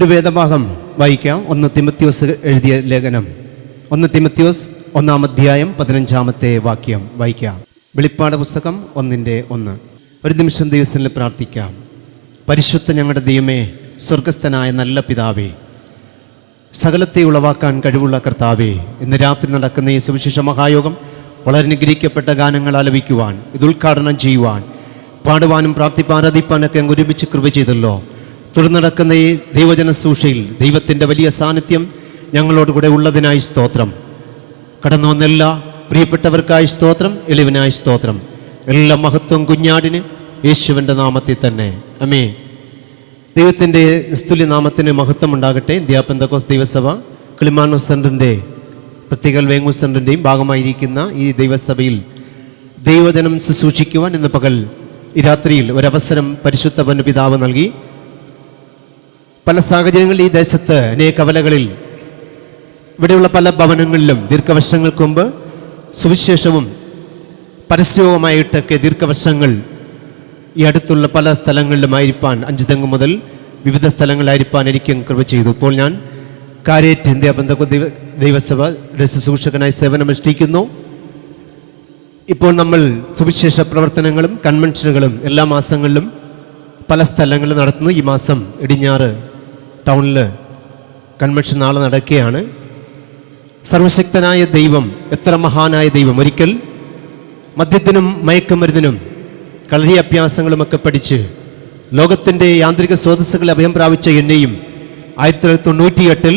ഒരു വേദഭാഗം വായിക്കാം. 1 തിമോത്തിയോസ് എഴുതിയ ലേഖനം 1 തിമോത്തിയോസ് 1-ാം അധ്യായം 15-ാമത്തെ വാക്യം വായിക്കാം. വെളിപ്പാട് പുസ്തകം 1:1. ഒരു നിമിഷം ദൈവത്തിൽ പ്രാർത്ഥിക്കാം. പരിശുദ്ധ ഞങ്ങളുടെ ദൈവമേ, സ്വർഗസ്ഥനായ നല്ല പിതാവേ, സകലത്തെ ഉളവാക്കാൻ കഴിവുള്ള കർത്താവേ, ഇന്ന് രാത്രി നടക്കുന്ന ഈ സുവിശേഷ മഹായോഗം വളരെ അനുഗ്രഹിക്കപ്പെട്ട ഗാനങ്ങൾ ആലപിക്കുവാൻ, ഇത് ഉദ്ഘാടനം ചെയ്യുവാൻ, പാടുവാനും പ്രാർത്ഥിപ്പാൻ ആരാധിപ്പാനൊക്കെ അങ്ങ് ഒരുമിച്ച് കൃപ ചെയ്തല്ലോ. തുടർന്ന് നടക്കുന്ന ഈ ദൈവജന സൂക്ഷയിൽ ദൈവത്തിൻ്റെ വലിയ സാന്നിധ്യം ഞങ്ങളോട് കൂടെ ഉള്ളതിനായി സ്തോത്രം. കടന്നു വന്ന എല്ലാ പ്രിയപ്പെട്ടവർക്കായി സ്തോത്രം, എളിവനായി സ്തോത്രം. എല്ലാ മഹത്വം കുഞ്ഞാടിന് യേശുവിൻ്റെ നാമത്തിൽ തന്നെ. ആമേൻ. ദൈവത്തിൻ്റെ നിസ്തുല്യ നാമത്തിന് മഹത്വം ഉണ്ടാകട്ടെ. ഇന്ത്യ പെന്തക്കോസ്ത് ദൈവസഭ കിളിമാനൂർ സെൻറ്ററിൻ്റെ പ്രത്യേക വേങ്ങൂർ സെൻറ്ററിൻ്റെയും ഭാഗമായിരിക്കുന്ന ഈ ദൈവസഭയിൽ ദൈവജനം ശുശ്രൂഷിക്കുവാൻ ഇന്ന് പകൽ ഈ രാത്രിയിൽ ഒരവസരം പരിശുദ്ധ പിതാവ് നൽകി. പല സാഹചര്യങ്ങളിൽ ഈ ദേശത്ത് അനേക കവലകളിൽ ഇവിടെയുള്ള പല ഭവനങ്ങളിലും ദീർഘവർഷങ്ങൾക്ക് മുമ്പ് സുവിശേഷവും പരസ്യവുമായിട്ടൊക്കെ ദീർഘവർഷങ്ങൾ ഈ അടുത്തുള്ള പല സ്ഥലങ്ങളിലുമായിരിക്കാൻ 5 തെങ്ങ് മുതൽ വിവിധ സ്ഥലങ്ങളിലായിരിക്കാൻ എനിക്കും കൃപ ചെയ്തു. ഇപ്പോൾ ഞാൻ കാര്യേറ്റ് ഇന്ത്യ പെന്തക്കോസ്ത് ദൈവസഭ ശുശ്രൂഷകനായി സേവനമനുഷ്ഠിക്കുന്നു. ഇപ്പോൾ നമ്മൾ സുവിശേഷ പ്രവർത്തനങ്ങളും കൺവെൻഷനുകളും എല്ലാ മാസങ്ങളിലും പല സ്ഥലങ്ങളിൽ നടത്തുന്നു. ഈ മാസം ഇടിഞ്ഞാറ് ടൗണിൽ കൺവെൻഷൻ നാളെ നടക്കുകയാണ്. സർവശക്തനായ ദൈവം, എത്ര മഹാനായ ദൈവം, ഒരിക്കൽ മദ്യത്തിനും മയക്കുമരുന്നിനും കളരി അഭ്യാസങ്ങളുമൊക്കെ പഠിച്ച് ലോകത്തിൻ്റെ യാന്ത്രിക സ്രോതസ്സുകളെ അഭയം പ്രാപിച്ച എന്നെയും 1998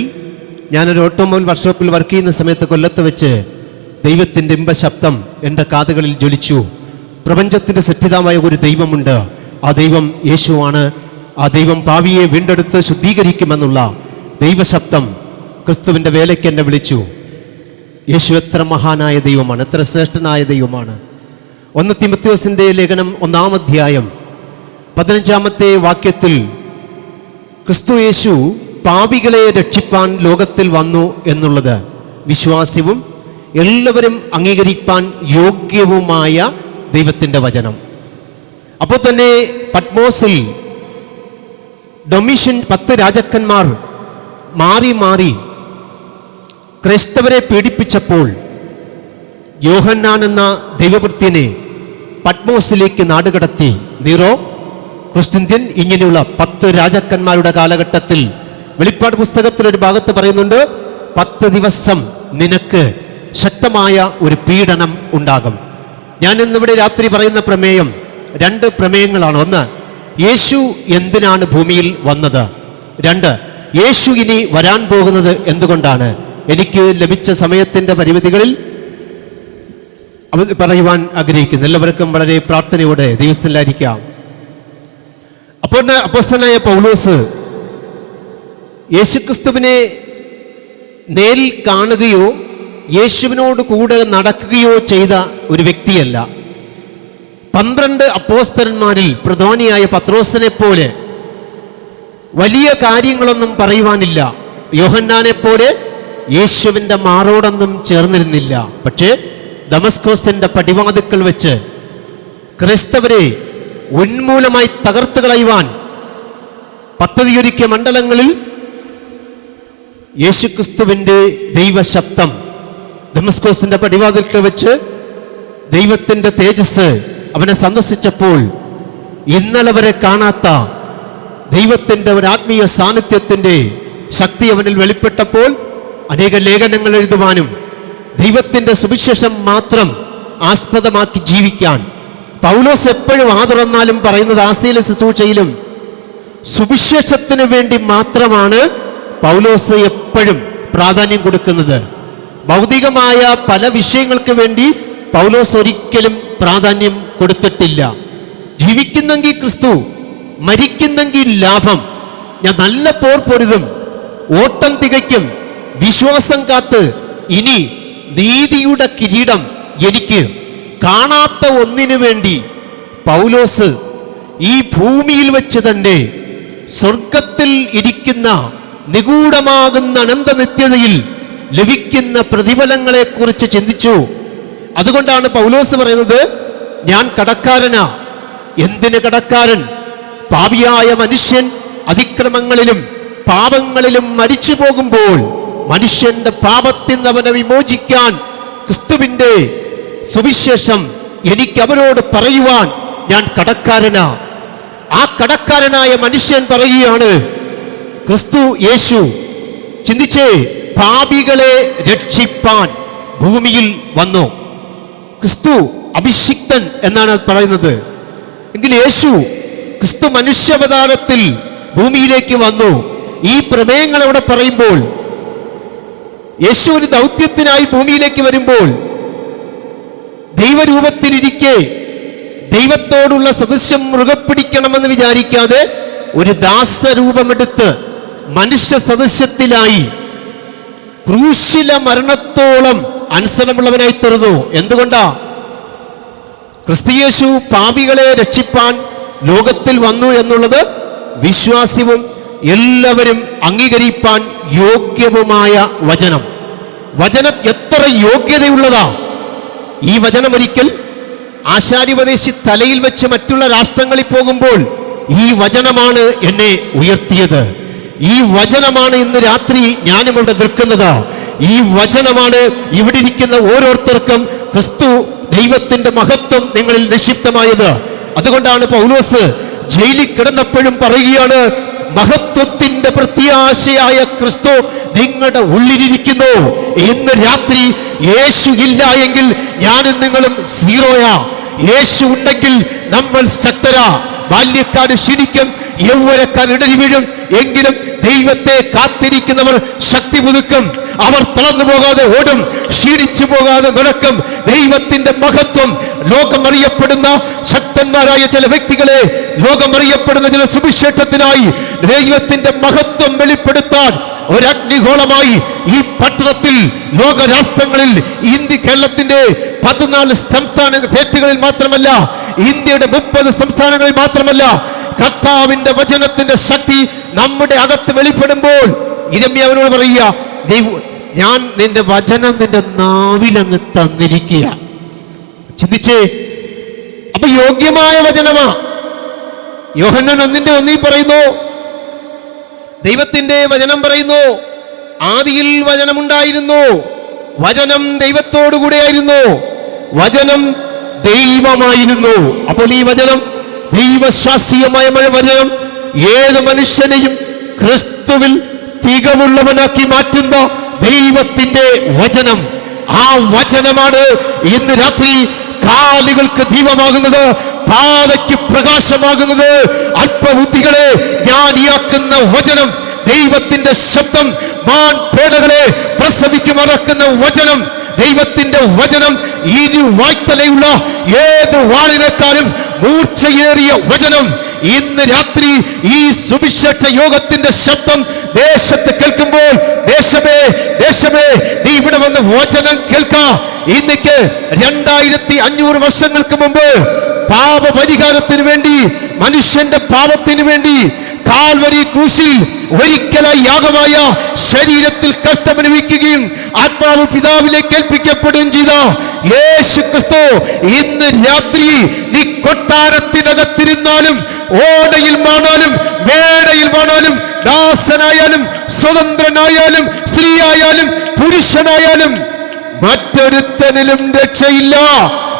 ഞാനൊരു ഓട്ടോമൊബൈൽ വർക്ക്ഷോപ്പിൽ വർക്ക് ചെയ്യുന്ന സമയത്ത് കൊല്ലത്ത് വെച്ച് ദൈവത്തിൻ്റെ ഇമ്പശബ്ദം എൻ്റെ കാതുകളിൽ ജ്വലിച്ചു. പ്രപഞ്ചത്തിൻ്റെ സത്യതാമായ ഒരു ദൈവമുണ്ട്, ആ ദൈവം യേശുവാണ്. ആ ദൈവം പാവിയെ വീണ്ടെടുത്ത് ശുദ്ധീകരിക്കുമെന്നുള്ള ദൈവശബ്ദം ക്രിസ്തുവിൻ്റെ വേലയ്ക്ക് എന്നെ വിളിച്ചു. യേശു എത്ര മഹാനായ ദൈവമാണ്, എത്ര ശ്രേഷ്ഠനായ ദൈവമാണ്. 1 തിമോത്തിയോസിൻ്റെ ലേഖനം 1-ാം അധ്യായം 15-ാമത്തെ വാക്യത്തിൽ ക്രിസ്തു യേശു പാപികളെ രക്ഷിപ്പാൻ ലോകത്തിൽ വന്നു എന്നുള്ളത് വിശ്വാസ്യവും എല്ലാവരും അംഗീകരിപ്പാൻ യോഗ്യവുമായ ദൈവത്തിൻ്റെ വചനം. അപ്പോൾ തന്നെ പത്മോസിൽ ഡൊമീഷ്യൻ 10 രാജാക്കന്മാർ മാറി മാറി ക്രൈസ്തവരെ പീഡിപ്പിച്ചപ്പോൾ യോഹന്നാൻ എന്ന ദൈവവൃത്യനെ പത്മോസിലേക്ക് നാടുകടത്തി. നീറോ, ക്രിസ്ത്യൻ, ഇങ്ങനെയുള്ള 10 രാജാക്കന്മാരുടെ കാലഘട്ടത്തിൽ വെളിപ്പാട് പുസ്തകത്തിലൊരു ഭാഗത്ത് പറയുന്നുണ്ട്, 10 ദിവസം നിനക്ക് ശക്തമായ ഒരു പീഡനം ഉണ്ടാകും. ഞാൻ ഇന്നിവിടെ രാത്രി പറയുന്ന പ്രമേയം 2 പ്രമേയങ്ങളാണ്. 1, യേശു എന്തിനാണ് ഭൂമിയിൽ വന്നത്. 2, യേശു ഇനി വരാൻ പോകുന്നത് എന്തുകൊണ്ടാണ്. എനിക്ക് ലഭിച്ച സമയത്തിൻ്റെ പരിമിതികളിൽ പറയുവാൻ ആഗ്രഹിക്കുന്നു. എല്ലാവർക്കും വളരെ പ്രാർത്ഥനയോടെ ദൈവത്തിലായിരിക്കാം. അപ്പോൾ അപ്പോസ്തലനായ പൗലോസ് യേശുക്രിസ്തുവിനെ നേരിൽ കാണുകയോ യേശുവിനോട് കൂടെ നടക്കുകയോ ചെയ്ത ഒരു വ്യക്തിയല്ല. 12 അപ്പോസ്തലന്മാരിൽ പ്രധാനിയായ പത്രോസിനെ പോലെ വലിയ കാര്യങ്ങളൊന്നും പറയുവാനില്ല. യോഹന്നാനെ പോലെ യേശുവിൻ്റെ മാറോടൊന്നും ചേർന്നിരുന്നില്ല. പക്ഷേ ദമസ്കോസിൻ്റെ പടിവാതിക്കൽ വെച്ച് ക്രൈസ്തവരെ ഉന്മൂലമായി തകർത്ത് കളയുവാൻ പദ്ധതിയൊരുക്കിയ മണ്ഡലങ്ങളിൽ യേശുക്രിസ്തുവിൻ്റെ ദൈവശബ്ദം ദമസ്കോസിൻ്റെ പടിവാതിൽക്കൽ വെച്ച് ദൈവത്തിൻ്റെ തേജസ് അവനെ സന്ദർശിച്ചപ്പോൾ ഇന്നലെ വരെ കാണാത്ത ദൈവത്തിൻ്റെ ഒരു ആത്മീയ സാന്നിധ്യത്തിൻ്റെ ശക്തി അവനിൽ വെളിപ്പെട്ടപ്പോൾ അനേക ലേഖനങ്ങൾ എഴുതുവാനും ദൈവത്തിൻ്റെ സുവിശേഷം മാത്രം ആസ്പദമാക്കി ജീവിക്കാൻ പൗലോസ് എപ്പോഴും തുറന്നാലും പറയുന്നത്, ആസയിലെ ശുശ്രൂഷയിലും സുവിശേഷത്തിന് വേണ്ടി മാത്രമാണ് പൗലോസ് എപ്പോഴും പ്രാധാന്യം കൊടുക്കുന്നത്. ഭൗതികമായ പല വിഷയങ്ങൾക്ക് വേണ്ടി പൗലോസ് ഒരിക്കലും പ്രാധാന്യം കൊടുത്തിട്ടില്ല. ജീവിക്കുന്നെങ്കിൽ ക്രിസ്തു, മരിക്കുന്നെങ്കിൽ ലാഭം. ഞാൻ നല്ല പോർ പൊരുതും, ഓട്ടം തികയ്ക്കും, വിശ്വാസം കാത്ത് ഇനി നീതിയുടെ കിരീടം എനിക്ക്. കാണാത്ത ഒന്നിനു വേണ്ടി പൗലോസ് ഈ ഭൂമിയിൽ വെച്ച് തന്നെ സ്വർഗത്തിൽ ഇരിക്കുന്ന നിഗൂഢമാകുന്ന അനന്തനിത്യതയിൽ ലഭിക്കുന്ന പ്രതിഫലങ്ങളെക്കുറിച്ച് ചിന്തിച്ചു. അതുകൊണ്ടാണ് പൗലോസ് പറയുന്നത്, ഞാൻ കടക്കാരനാ. എന്തിന് കടക്കാരൻ? പാപിയായ മനുഷ്യൻ അതിക്രമങ്ങളിലും പാപങ്ങളിലും മരിച്ചു പോകുമ്പോൾ മനുഷ്യന്റെ പാപത്തിൽ നിന്ന് അവനെ വിമോചിക്കാൻ ക്രിസ്തുവിന്റെ സുവിശേഷം എനിക്ക് അവരോട് പറയുവാൻ ഞാൻ കടക്കാരനാ. ആ കടക്കാരനായ മനുഷ്യൻ പറയുകയാണ്, ക്രിസ്തു യേശു ചിന്തിച്ചേ, പാപികളെ രക്ഷിപ്പാൻ ഭൂമിയിൽ വന്നു. ക്രിസ്തു അഭിഷിക്തൻ എന്നാണ് പറയുന്നത്. എങ്കിൽ യേശു ക്രിസ്തു മനുഷ്യാവതാരത്തിൽ ഭൂമിയിലേക്ക് വന്നു. ഈ പ്രമേയങ്ങൾ അവിടെ പറയുമ്പോൾ യേശു ഒരു ദൗത്യത്തിനായി ഭൂമിയിലേക്ക് വരുമ്പോൾ ദൈവരൂപത്തിലിരിക്കെ ദൈവത്തോടുള്ള സദൃശ്യം മുറുകെ പിടിക്കണമെന്ന് വിചാരിക്കാതെ ഒരു ദാസരൂപമെടുത്ത് മനുഷ്യ സദൃശ്യത്തിലായി ക്രൂശില മരണത്തോളം അനുസരണമുള്ളവനായി തീർന്നു. എന്തുകൊണ്ടാ? ക്രിസ്തുയേശു പാപികളെ രക്ഷിപ്പാൻ ലോകത്തിൽ വന്നു എന്നുള്ളത് വിശ്വാസ്യവും എല്ലാവരും അംഗീകരിപ്പാൻ യോഗ്യവുമായ വചനം. വചനം എത്ര യോഗ്യതയുള്ളതാ! ഈ വചനം ഒരിക്കൽ ആശാരിപദേശി തലയിൽ വെച്ച് മറ്റുള്ള രാഷ്ട്രങ്ങളിൽ പോകുമ്പോൾ ഈ വചനമാണ് എന്നെ ഉയർത്തിയത്. ഈ വചനമാണ് ഇന്ന് രാത്രി ഞാനും ഇവിടെ നിൽക്കുന്നത്. ഈ വചനമാണ് ഇവിടെ ഇരിക്കുന്ന ഓരോരുത്തർക്കും ക്രിസ്തു ദൈവത്തിന്റെ മഹത്വം നിങ്ങളിൽ നിക്ഷിപ്തമായത്. അതുകൊണ്ടാണ് പൗലോസ് ജയിലിൽ കിടന്നപ്പോഴും പറയുകയാണ്, മഹത്വത്തിന്റെ പ്രത്യാശയായ ക്രിസ്തു നിങ്ങളുടെ ഉള്ളിലിരിക്കുന്നു. ഇന്ന് രാത്രി യേശു ഇല്ല എങ്കിൽ ഞാനും നിങ്ങളും സീറോയാ. യേശു ഉണ്ടെങ്കിൽ നമ്മൾ ശക്തരാ. ബാല്യക്കാർ ക്ഷീണിക്കും, യൗവനക്കാർ ഇടറി വീഴും, എങ്കിലും ദൈവത്തെ കാത്തിരിക്കുന്നവർ ശക്തി പുതുക്കും. അവർ തളർന്നു പോകാതെ ഓടും, ക്ഷീണിച്ചു പോകാതെ നടക്കും. ദൈവത്തിന്റെ മഹത്വം ലോകമറിയപ്പെടുന്ന ശക്തന്മാരായ ചില വ്യക്തികളെ, ലോകമറിയപ്പെടുന്ന ചില സുവിശേഷത്തിനായി ദൈവത്തിന്റെ മഹത്വം വെളിപ്പെടുത്താൻ ഒരഗ്നിഗോളമായി ഈ പട്ടണത്തിൽ ലോകരാഷ്ട്രങ്ങളിൽ കേരളത്തിന്റെ 14 സംസ്ഥാന സ്റ്റേറ്റുകളിൽ മാത്രമല്ല, ഇന്ത്യയുടെ 30 സംസ്ഥാനങ്ങളിൽ മാത്രമല്ല, കർത്താവിന്റെ വചനത്തിന്റെ ശക്തി നമ്മുടെ അകത്ത് വെളിപ്പെടുമ്പോൾ ഇരമ്യാവ് അവനോട് പറയുക, ഞാൻ നിന്റെ വചനം നിന്റെ നാവിലങ്ങ് തന്നിരിക്കുക. ചിന്തിച്ചേ, അപ്പൊ യോഗ്യമായ വചനമാ. യോഹന്നാൻ 1:1 പറയുന്നു, ദൈവത്തിന്റെ വചനം പറയുന്നു, ആദിയിൽ വചനമുണ്ടായിരുന്നു, വചനം ദൈവത്തോടു കൂടെയായിരുന്നു, വചനം ദൈവമായിരുന്നു. അപ്പോൾ ഈ വചനം ദൈവശാസ്ത്രീയമായ വചനം ഏത് മനുഷ്യനെയും ക്രിസ്തുവിൽ തികവുള്ളവനാക്കി മാറ്റുന്ന ദൈവത്തിന്റെ വചനം. ആ വചനമാണ് ഇന്ന് രാത്രി കാലുകൾക്ക് ദീപമാകുന്നത്, പാതയ്ക്ക് പ്രകാശമാകുന്നത്. അല്പബുദ്ധികളെ ജ്ഞാനിയാക്കുന്ന വചനം, ദൈവത്തിന്റെ ശബ്ദം മാൻപേടകളെ പ്രസവിക്കുമറക്കുന്ന വചനം, ദൈവത്തിന്റെ വചനം ഇരുവായ്ത്തലയുള്ള ഏത് വാളിനേക്കാളും മൂർച്ചയേറിയ വചനം. ഇന്ന് രാത്രി ഈ സുവിശേഷ യോഗത്തിന്റെ ശബ്ദം ദേശത്ത് കേൾക്കുമ്പോൾ, ദേശമേ ദേശമേ നീ ഇവിടെ വന്ന് വചനം കേൾക്കാ. ഇന്നേക്ക് 2500 വർഷങ്ങൾക്ക് മുമ്പ് പാപപരിഹാരത്തിന് വേണ്ടി, മനുഷ്യന്റെ പാപത്തിന് വേണ്ടി കാൽവരി ക്രൂശിൽ ഒരിക്കലായി യാഗമായ ശരീരത്തിൽ കഷ്ടമനുഭവിക്കുകയും ആത്മാവ് പിതാവിലേക്ക് ഏൽപ്പിക്കപ്പെടുകയും ചെയ്ത യേശു ക്രിസ്തു ഇന്ന് രാത്രി നീ കൊട്ടാരത്തിനകത്തിരുന്നാലും, ഓടയിൽ വാണാലും, മേടയിൽ വാണാലും, ദാസനായാലും സ്വതന്ത്രനായാലും സ്ത്രീയായാലും പുരുഷനായാലും മറ്റൊരുത്തനിലും രക്ഷയില്ല.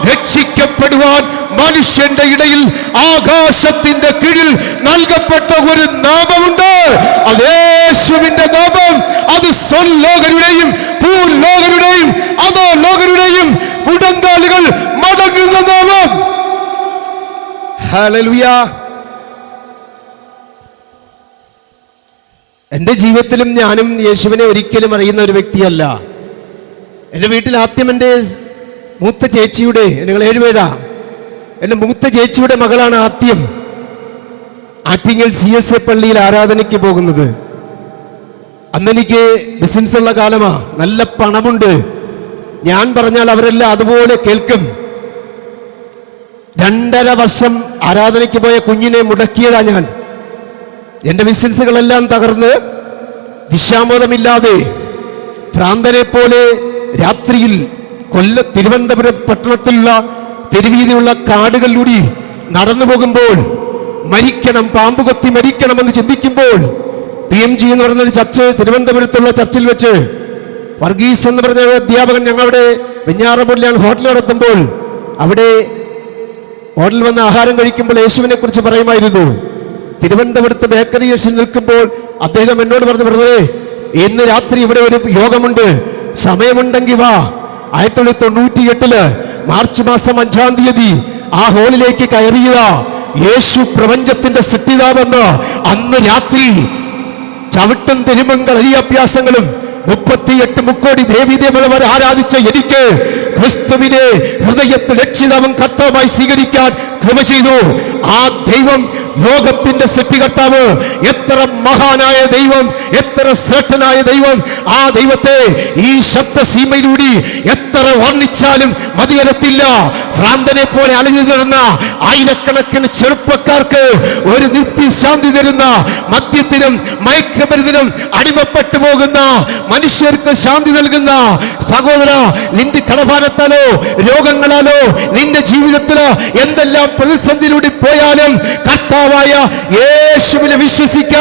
രക്ഷിക്കപ്പെടുവാൻ മനുഷ്യന്റെ ഇടയിൽ ആകാശത്തിന്റെ കീഴിൽ നൽകപ്പെട്ട ഒരു നാമമുണ്ട്. അത് യേശുവിന്റെ നാമം. അത് സ്വലോകരുടെയും ഭൂലോകരുടെയും അതോ ലോകരുടെയും കുടങ്കാലുകൾ മടങ്ങുന്ന നാമം. ഹല്ലേലൂയ. എൻ്റെ ജീവിതത്തിലും ഞാനും യേശുവിനെ ഒരിക്കലും അറിയുന്ന ഒരു വ്യക്തിയല്ല. എൻ്റെ വീട്ടിൽ ആദ്യം എൻ്റെ മൂത്ത ചേച്ചിയുടെ, നിങ്ങൾ 7 പേരാ, എൻ്റെ മൂത്ത ചേച്ചിയുടെ മകളാണ് ആദ്യം ആറ്റിങ്ങൽ CSA പള്ളിയിൽ ആരാധനയ്ക്ക് പോകുന്നത്. അന്നെനിക്ക് ബിസിനസ് ഉള്ള കാലമാ, നല്ല പണമുണ്ട്. ഞാൻ പറഞ്ഞാൽ അവരെല്ലാം അതുപോലെ കേൾക്കും. 2.5 വർഷം ആരാധനയ്ക്ക് പോയ കുഞ്ഞിനെ മുടക്കിയതാ ഞാൻ. എൻ്റെ ബിസിനസ്സുകളെല്ലാം തകർന്ന് ദിശാബോധമില്ലാതെ ഭ്രാന്തനെ പോലെ രാത്രിയിൽ തിരുവനന്തപുരം പട്ടണത്തിലുള്ള തെരുവീതിയുള്ള കാടുകളിലൂടെ നടന്നു പോകുമ്പോൾ മരിക്കണം, പാമ്പുകൊത്തി മരിക്കണമെന്ന് ചിന്തിക്കുമ്പോൾ PMG എന്ന് പറയുന്നൊരു ചർച്ച്, തിരുവനന്തപുരത്തുള്ള ചർച്ചിൽ വെച്ച് വർഗീസ് എന്ന് പറഞ്ഞ അധ്യാപകൻ ഞങ്ങളുടെ വെഞ്ഞാറമൂടിലാണ് ഹോട്ടൽ നടത്തുമ്പോൾ അവിടെ ഹോട്ടലിൽ വന്ന് ആഹാരം കഴിക്കുമ്പോൾ യേശുവിനെ കുറിച്ച് പറയുമായിരുന്നു. തിരുവനന്തപുരത്ത് ബേക്കറി യേശുവിൽ നിൽക്കുമ്പോൾ അദ്ദേഹം എന്നോട് പറഞ്ഞു, ബ്രദറേ, ഇന്ന് രാത്രി ഇവിടെ ഒരു യോഗമുണ്ട്, സമയമുണ്ടെങ്കിൽ വാ. 1998 മാർച്ച് മാസം 5-ാം തീയതി ആ ഹോളിലേക്ക് കയറിയ യേശു പ്രപഞ്ചത്തിന്റെ സൃഷ്ടിതാവെന്ന് അന്ന് രാത്രി ചവിട്ടും തിരുമും കളരിയഭ്യാസങ്ങളും 38 മുക്കോടി ദേവീദേവതമാർ ആരാധിച്ച എനിക്ക് ക്രിസ്തുവിനെ ഹൃദയത്തിൽ രക്ഷിതാവും കർത്താവുമായി സ്വീകരിക്കാൻ കൃപ ചെയ്തു. ആ ദൈവം, ലോകത്തിന്റെ സൃഷ്ടികർത്താവ്, എത്ര മഹാനായ ദൈവം, എത്ര ശ്രേഷ്ഠനായ ദൈവം, ആ ദൈവത്തെ ഈ ശബ്ദസീമയിലൂടെ എത്ര വർണ്ണിച്ചാലും മതിവരത്തില്ല. ഭ്രാന്തനെ പോലെ അലഞ്ഞു നടന്ന ആയിരക്കണക്കിന് ചെറുപ്പക്കാർക്ക് ഒരു നിത്യശാന്തി തരുന്ന, മദ്യത്തിനും മയക്കുമരുന്നിനും അടിമപ്പെട്ടു പോകുന്ന മനുഷ്യർക്ക് ശാന്തി നൽകുന്ന സഹോദര, നിന്റെ കടഭാരത്താലോ രോഗങ്ങളാലോ നിന്റെ ജീവിതത്തിലോ എന്തെല്ലാം പ്രതിസന്ധിയിലൂടെ പോയാലും കർത്താവായ യേശുവിനെ വിശ്വസിക്ക,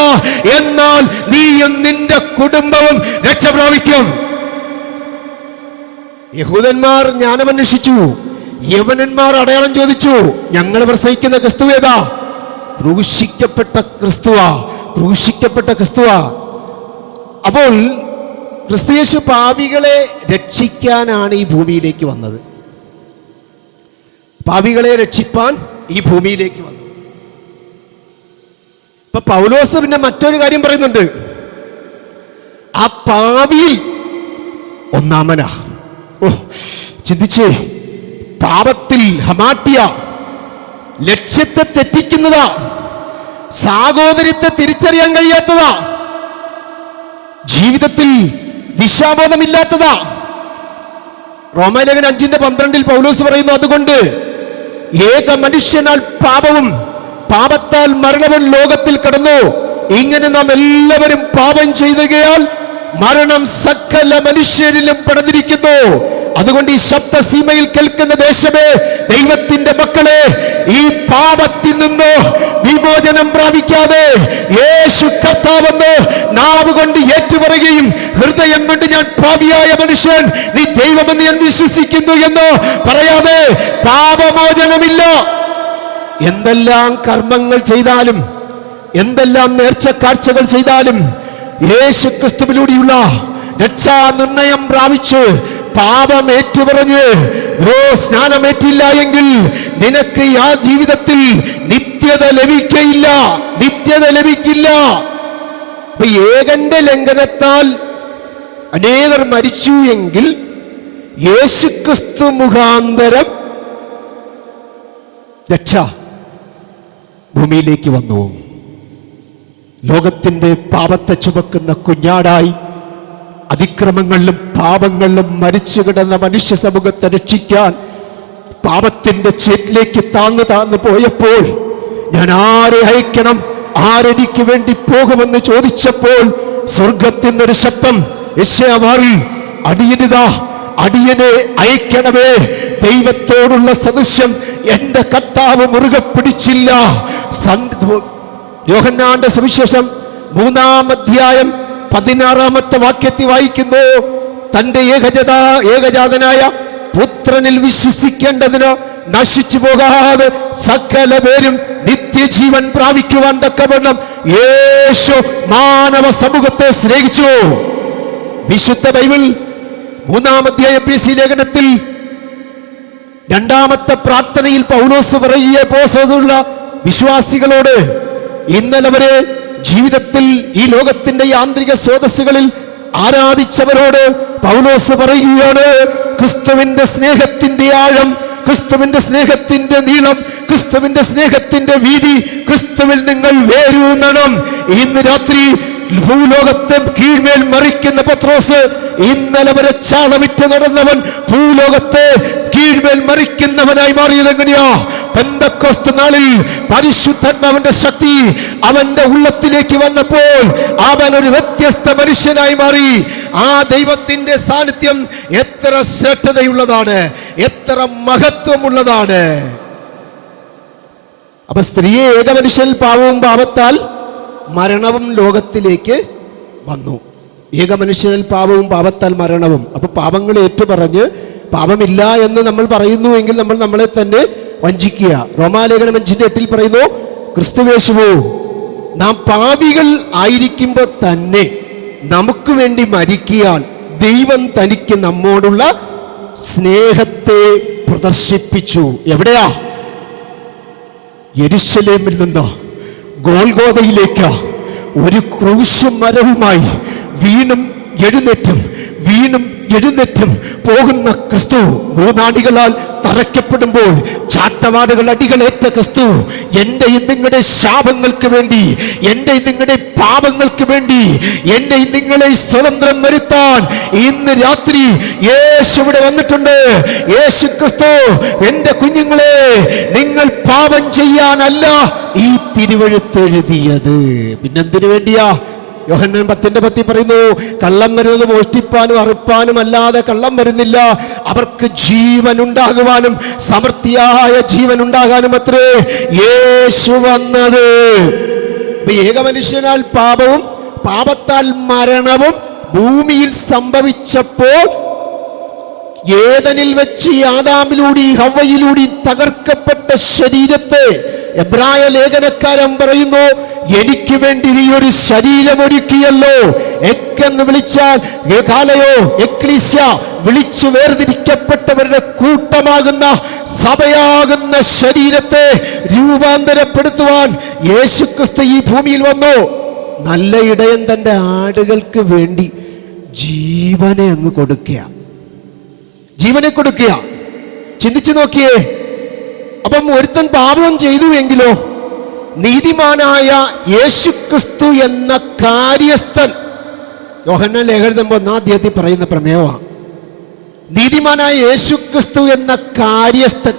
എന്നാൽ നീയും നിന്റെ കുടുംബവും രക്ഷ പ്രാപിക്കും. യഹൂദന്മാർ ജ്ഞാനമന്വേഷിച്ചു, യവനന്മാർ അടയാളം ചോദിച്ചു. ഞങ്ങൾ പ്രസംഗിക്കുന്ന ക്രിസ്തു ഏതാ? ക്രൂശിക്കപ്പെട്ട ക്രിസ്തുവാ, ക്രൂശിക്കപ്പെട്ട ക്രിസ്തുവാ. അപ്പോൾ ക്രിസ്തുയേശു പാപികളെ രക്ഷിക്കാനാണ് ഈ ഭൂമിയിലേക്ക് വന്നത്. പാപികളെ രക്ഷിപ്പാൻ ഈ ഭൂമിയിലേക്ക് വന്നു. ഇപ്പൊ പൗലോസ് പിന്നെ മറ്റൊരു കാര്യം പറയുന്നുണ്ട്, ആ പാപിയിൽ ഒന്നാമനാ. ഓ, ചിന്തിച്ചേ, പാപത്തിൽ ഹമാട്ടിയ, ലക്ഷ്യത്തെ തെറ്റിക്കുന്നതാ, സാഹോദര്യത്തെ തിരിച്ചറിയാൻ കഴിയാത്തതാ, ജീവിതത്തിൽ ദിശാബോധമില്ലാത്തതാ. റോമാലേഖനം 5:12 പൗലോസ് പറയുന്നു, അതുകൊണ്ട് ഏക മനുഷ്യനാൽ പാപവും പാപത്താൽ മരണവും ലോകത്തിൽ കടന്നു, ഇങ്ങനെ നാം എല്ലാവരും പാപം ചെയ്തുകയാൽ മരണം സകല മനുഷ്യരിലും പടർന്നിരിക്കുന്നു. അതുകൊണ്ട് ഈ ശബ്ദസീമയിൽ കേൾക്കുന്ന ദേശമേ, ദൈവത്തിന്റെ മക്കളെ, ഈ പാപത്തിൽ നിന്ന് വിമോചനം പ്രാപിക്കാതെ യേശു കർത്താവെന്ന് നാവ് കൊണ്ട് ഏറ്റുപറയുകയും ഹൃദയം കൊണ്ട് ഞാൻ പാപിയായ മനുഷ്യൻ, നീ ദൈവമെന്ന് ഞാൻ വിശ്വസിക്കുന്നു എന്ന് പറയാതെ പാപമോചനമില്ല. എന്തെല്ലാം കർമ്മങ്ങൾ ചെയ്താലും, എന്തെല്ലാം നേർച്ചക്കാഴ്ചകൾ ചെയ്താലും, യേശു ക്രിസ്തുവിലൂടെയുള്ള രക്ഷാ നിർണയം പ്രാപിച്ച് പാപം ഏറ്റുപറഞ്ഞ് സ്നാനമേറ്റില്ല എങ്കിൽ നിനക്ക് ആ ജീവിതത്തിൽ നിത്യത ലഭിക്കയില്ല, നിത്യത ലഭിക്കില്ല. അപ്പൊ ഏകന്റെ ലംഘനത്താൽ അനേകർ മരിച്ചു എങ്കിൽ യേശുക്രിസ്തു മുഖാന്തരം രക്ഷ ഭൂമിയിലേക്ക് വന്നു. ലോകത്തിന്റെ പാപത്തെ ചുമക്കുന്ന കുഞ്ഞാടായി അതിക്രമങ്ങളിലും പാപങ്ങളിലും മരിച്ചു കിടന്ന മനുഷ്യ സമൂഹത്തെ രക്ഷിക്കാൻ പാപത്തിന്റെ ചേറ്റിലേക്ക് താന്നു പോയപ്പോൾ ഞാൻ ആരെ അയക്കണം, ആരെനിക്ക് വേണ്ടി പോകുമെന്ന് ചോദിച്ചപ്പോൾ സ്വർഗത്തിൽ നിന്നൊരു ശബ്ദം, യെശയ്യാവിൽ, അടിയനിതാ, അടിയനെ അയക്കണമേ. ദൈവത്തോടുള്ള സദൃശ്യം എന്റെ കർത്താവ് മുറുകെ പിടിച്ചില്ല. യോഹന്നാന്റെ സുവിശേഷം 3-ാം അധ്യായം 16-ാമത്തെ വാക്യത്തിൽ വായിക്കുന്നു, തന്റെ ഏകജാതനായ പുത്രനിൽ വിശ്വസിക്കേണ്ടതിന് നശിച്ചു പോകാതെ സകല പേരും നിത്യജീവൻ പ്രാപിക്കുവാൻ തക്കവണ്ണം യേശു മാനവ സമൂഹത്തെ സ്നേഹിച്ചു. വിശുദ്ധ ബൈബിൾ 3-ാം അധ്യായ എഫെസ്യ ലേഖനത്തിൽ 2-ാമത്തെ പ്രാർത്ഥനയിൽ പൗലോസ് പറയുന്ന വിശ്വാസികളോട്, ഇന്നലെ വരെ ജീവിതത്തിൽ ഈ ലോകത്തിന്റെ യാന്ത്രിക സ്രോതസ്സുകളിൽ ആരാധിച്ചവരോട് പൗലോസ് പറയുകയാണ്, ക്രിസ്തുവിന്റെ സ്നേഹത്തിന്റെ ആഴം, ക്രിസ്തുവിന്റെ സ്നേഹത്തിന്റെ നീളം, ക്രിസ്തുവിന്റെ സ്നേഹത്തിന്റെ വീതി, ക്രിസ്തുവിൽ നിങ്ങൾ വേരൂന്നണം. ഇന്ന് രാത്രി ഭൂലോകത്തെ കീഴ്മേൽ മറിക്കുന്ന പത്രോസ് ഇന്നലെ വരെ ചാളവിറ്റ് നടന്നവൻ ഭൂലോകത്തെ കീഴ്മേൽ മറിക്കുന്നവനായി മാറിയത് എങ്ങനെയാ? പെന്തക്കോസ്ത് നാളിൽ പരിശുദ്ധാത്മാവിന്റെ ശക്തി അവന്റെ ഉള്ളത്തിലേക്ക് വന്നപ്പോൾ അവൻ ഒരു വ്യത്യസ്ത മനുഷ്യനായി മാറി. ആ ദൈവത്തിന്റെ സാന്നിധ്യം എത്ര ശ്രേഷ്ഠതയുള്ളതാണ്, എത്ര മഹത്വമുള്ളതാണ്. അപ്പൊ സ്ത്രീയെ ഏക മനുഷ്യൻ പാപവും പാപത്താൽ മരണവും ലോകത്തിലേക്ക് വന്നു. ഏക മനുഷ്യനിൽ പാപവും പാപത്താൽ മരണവും. അപ്പൊ പാപങ്ങൾ ഏറ്റുപറഞ്ഞ് പാപമില്ല എന്ന് നമ്മൾ പറയുന്നു എങ്കിൽ നമ്മൾ നമ്മളെ തന്നെ വഞ്ചിക്കുക. റോമാലേഖനം 5:8 പറയുന്നു, ക്രിസ്തുവേശുവോ നാം പാപികൾ ആയിരിക്കുമ്പോൾ തന്നെ നമുക്ക് വേണ്ടി മരിക്കിയാൽ ദൈവം തനിക്ക് നമ്മോടുള്ള സ്നേഹത്തെ പ്രദർശിപ്പിച്ചു. എവിടെയാ? യെരുശലേമിൽ നിന്ന് ഗോൽഗോഥയിലേക്ക് ഒരു ക്രൂശ് മരവുമായി വീണ്ടും എഴുന്നേറ്റും പോകുന്ന ക്രിസ്തു, മൂന്നാടികളാൽ തറയ്ക്കപ്പെടുമ്പോൾ ചാട്ടവാടുകൾ അടികളേറ്റ ക്രിസ്തു, എൻ്റെ നിങ്ങളുടെ ശാപങ്ങൾക്ക് വേണ്ടി, എൻ്റെ നിങ്ങളുടെ പാപങ്ങൾക്ക് വേണ്ടി, എൻ്റെ നിങ്ങളെ സ്വതന്ത്രം വരുത്താൻ ഇന്ന് രാത്രി യേശു ഇവിടെ വന്നിട്ടുണ്ട്. യേശു ക്രിസ്തു, എൻ്റെ കുഞ്ഞുങ്ങളെ, നിങ്ങൾ പാപം ചെയ്യാനല്ല ഈ തിരുവെഴുത്തെഴുതിയത്. പിന്നെന്തിനു വേണ്ടിയാ? യോഹന്നാൻ 10:10 പറയുന്നു, കള്ളം വരുന്നത് മോഷ്ടിപ്പാനും അറുപ്പാനും അല്ലാതെ കള്ളം വരുന്നില്ല, അവർക്ക് ജീവൻ ഉണ്ടാകുവാനും സമൃദ്ധിയായ ജീവൻ ഉണ്ടാകാനും അത്രേ യേശു വന്നത്. ഏക മനുഷ്യനാൽ പാപവും പാപത്താൽ മരണവും ഭൂമിയിൽ സംഭവിച്ചപ്പോൾ ഏദനിൽ വെച്ച് ആദാമിലൂടെ ഹവ്വയിലൂടെ തകർക്കപ്പെട്ട ശരീരത്തെ എബ്രായ ലേഖനക്കാരൻ പറയുന്നു, എനിക്ക് വേണ്ടി നീ ഒരു ശരീരം ഒരുക്കിയല്ലോ. എന്ന് വിളിച്ചാൽ കാലയോ എക്ലീസ്യ, വിളിച്ചു വേർതിരിക്കപ്പെട്ടവരുടെ കൂട്ടമാകുന്ന സഭയാകുന്ന ശരീരത്തെ രൂപാന്തരപ്പെടുത്തുവാൻ യേശുക്രിസ്തു ഈ ഭൂമിയിൽ വന്നു. നല്ല ഇടയൻ തൻ്റെ ആടുകൾക്ക് വേണ്ടി ജീവനെ അങ്ങ് കൊടുക്കുക. ചിന്തിച്ചു നോക്കിയേ. അപ്പം ഒരുത്തൻ പാപം ചെയ്തു എങ്കിലോ നീതിമാനായ യേശുക്രിസ്തു എന്ന കാര്യസ്ഥൻ, യോഹന്നാൻ ലേഖനം 1 പറയുന്ന പ്രമേയമാണ്. നീതിമാനായ യേശുക്രിസ്തു എന്ന കാര്യസ്ഥൻ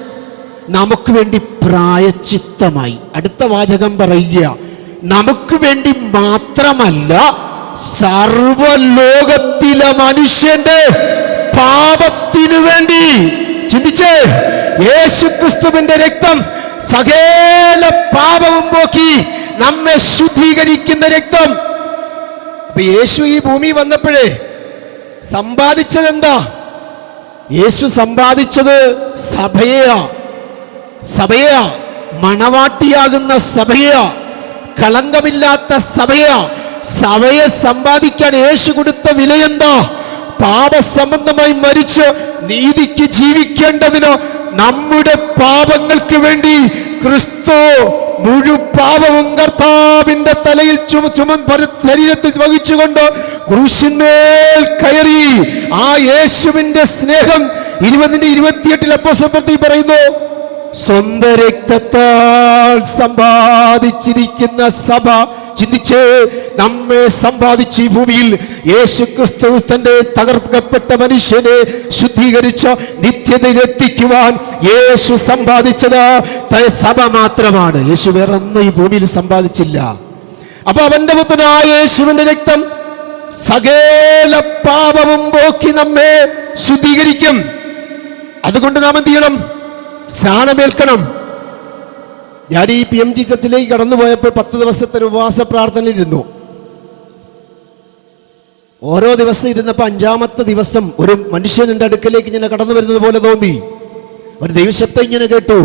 നമുക്ക് വേണ്ടി പ്രായശ്ചിത്തമായി. അടുത്ത വാചകം പറയുക, നമുക്ക് വേണ്ടി മാത്രമല്ല, സർവലോകത്തിലെ മനുഷ്യന്റെ പാപത്തിനു വേണ്ടി. ചിന്തിച്ചേ, യേശുക്രിസ്തുവിന്റെ രക്തം സകല പാപവും പോക്കി നമ്മെ ശുദ്ധീകരിക്കുന്ന രക്തം. അപ്പൊ യേശു ഈ ഭൂമി വന്നപ്പോഴേ സമ്പാദിച്ചത് എന്താ? യേശു സമ്പാദിച്ചത് സഭയാ, മണവാട്ടിയാകുന്ന സഭയാ, കളങ്കമില്ലാത്ത സഭയെ സമ്പാദിക്കാൻ യേശു കൊടുത്ത വിലയെന്താ? പാപസംബന്ധമായി മരിച്ച് നീതിക്ക് ജീവിക്കേണ്ടതിനോ നമ്മുടെ പാപങ്ങൾക്ക് വേണ്ടി ക്രിസ്തു മുഴുപാപവും കർത്താവിന്റെ തലയിൽ ശരീരത്തിൽ വഹിച്ചുകൊണ്ട് ക്രൂശിന്മേൽ കയറി. ആ യേശുവിന്റെ സ്നേഹം 20:28 അപ്പോസ്തലൻ പറയുന്നു, സ്വന്തം രക്തത്താൽ സമ്പാദിച്ചിരിക്കുന്ന സഭ. ചിന്തിച്ച്, നമ്മെ സമ്പാദിച്ച് ഈ ഭൂമിയിൽ യേശുക്രിസ്തു തന്റെ തകർക്കപ്പെട്ട മനുഷ്യനെ ശുദ്ധീകരിച്ച് നിത്യതയിലെത്തിക്കുവാൻ യേശു സമ്പാദിച്ചത് സഭ മാത്രമാണ്. യേശു വേറെ ഒന്നും ഈ ഭൂമിയിൽ സമ്പാദിച്ചില്ല. അപ്പൊ അവന്റെ പുത്രനായ യേശുവിന്റെ രക്തം സകല പാപവും പോക്കി നമ്മെ ശുദ്ധീകരിക്കും. അതുകൊണ്ട് നാം എന്ത് ചെയ്യണം? സ്നാനമേൽക്കണം. ഞാൻ ഈ PMG ചർച്ചിലേക്ക് കടന്നുപോയപ്പോൾ 10 ദിവസത്തെ ഉപവാസ പ്രാർത്ഥനയിലിരുന്നു. ഓരോ ദിവസം ഇരുന്നപ്പോൾ 5-ാമത്തെ ദിവസം ഒരു മനുഷ്യൻ എൻ്റെ അടുക്കലേക്ക് ഇങ്ങനെ കടന്നു വരുന്നത് പോലെ തോന്നി. ഒരു ദൈവശബ്ദം ഇങ്ങനെ കേട്ടു,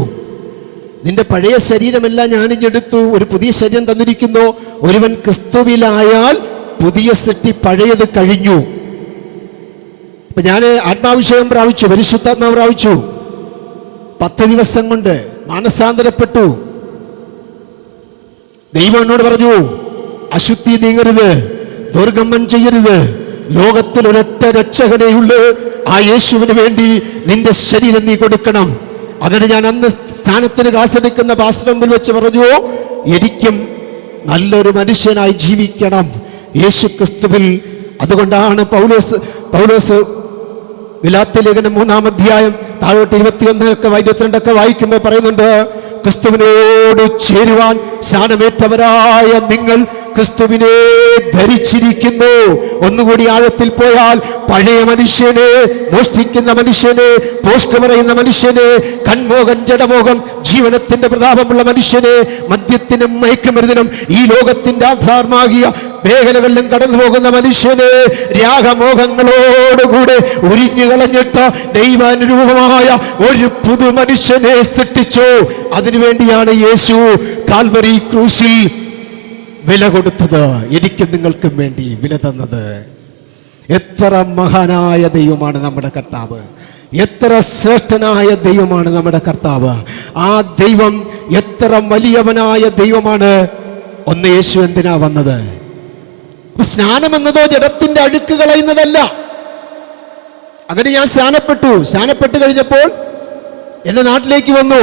നിന്റെ പഴയ ശരീരമെല്ലാം ഞാനിഞ്ഞെടുത്തു, ഒരു പുതിയ ശരീരം തന്നിരിക്കുന്നു. ഒരുവൻ ക്രിസ്തുവിലായാൽ പുതിയ സൃഷ്ടി, പഴയത് കഴിഞ്ഞു. അപ്പൊ ഞാൻ ആത്മാഭിഷേകം പ്രാപിച്ചു, പരിശുദ്ധാത്മാവ് പ്രാപിച്ചു. 10 ദിവസം കൊണ്ട് മാനസാന്തരപ്പെട്ടു. ദൈവം എന്നോട് പറഞ്ഞു, അശുദ്ധി നീങ്ങരുത്, ദുർഗമനം ചെയ്യരുത്, ലോകത്തിൽ ഒരൊറ്റ രക്ഷകനെയുള്ളൂ, ആ യേശുവിന് വേണ്ടി നിന്റെ ശരീരം നീ കൊടുക്കണം. അങ്ങനെ ഞാൻ അന്ന് സ്ഥാനത്തിന് ക്ലാസ് എടുക്കുന്ന പാസ്റ്റർ മുമ്പിൽ വെച്ച് പറഞ്ഞു, എനിക്കും നല്ലൊരു മനുഷ്യനായി ജീവിക്കണം യേശുക്രിസ്തുവിൽ. അതുകൊണ്ടാണ് പൗലോസ് ഗലാത്യ ലേഖനം 3-ാം അധ്യായം താഴോട്ട് 21 22 വായിക്കുമ്പോൾ പറയുന്നുണ്ട്, ക്രിസ്തുവിനോട് ചേരുവാൻ സ്നാനമേറ്റവരായ നിങ്ങൾ ക്രിസ്തുവിനെ ധരിച്ചിരിക്കുന്നു. ഒന്നുകൂടി ആഴത്തിൽ പോയാൽ പഴയ മനുഷ്യനെ, മോഷ്ടിക്കുന്ന മനുഷ്യനെ, പോഷ്ക് പറയുന്ന മനുഷ്യനെ, കൺമോഹം, ജഡമോഹം, ജീവനത്തിന്റെ പ്രതാപമുള്ള മനുഷ്യനെ, മദ്യത്തിനും മയക്കുമരുന്നിനും ഈ ലോകത്തിന്റെ ആധാരമാകിയ മേഖലകളിലും കടന്നു പോകുന്ന മനുഷ്യനെ രാഗമോഹങ്ങളോടുകൂടെ ഉരിഞ്ഞു കളഞ്ഞിട്ട് ദൈവാനുരൂപമായ ഒരു പുതു മനുഷ്യനെ സൃഷ്ടിച്ചു. അതിനുവേണ്ടിയാണ് യേശു കാൽവരി ക്രൂശിൽ വില കൊടുത്തത്, എനിക്കും നിങ്ങൾക്കും വേണ്ടി വില തന്നത്. എത്ര മഹാനായ ദൈവമാണ് നമ്മുടെ കർത്താവ്, എത്ര ശ്രേഷ്ഠനായ ദൈവമാണ് നമ്മുടെ കർത്താവ്. ആ ദൈവം എത്ര വലിയവനായ ദൈവമാണ്. ഒന്ന്, യേശു എന്തിനാ വന്നത്? സ്നാനം എന്നതോ ജഡത്തിന്റെ അഴുക്ക് കളയുന്നതല്ല. അങ്ങനെ ഞാൻ സ്നാനപ്പെട്ട് കഴിഞ്ഞപ്പോൾ എന്റെ നാട്ടിലേക്ക് വന്നു.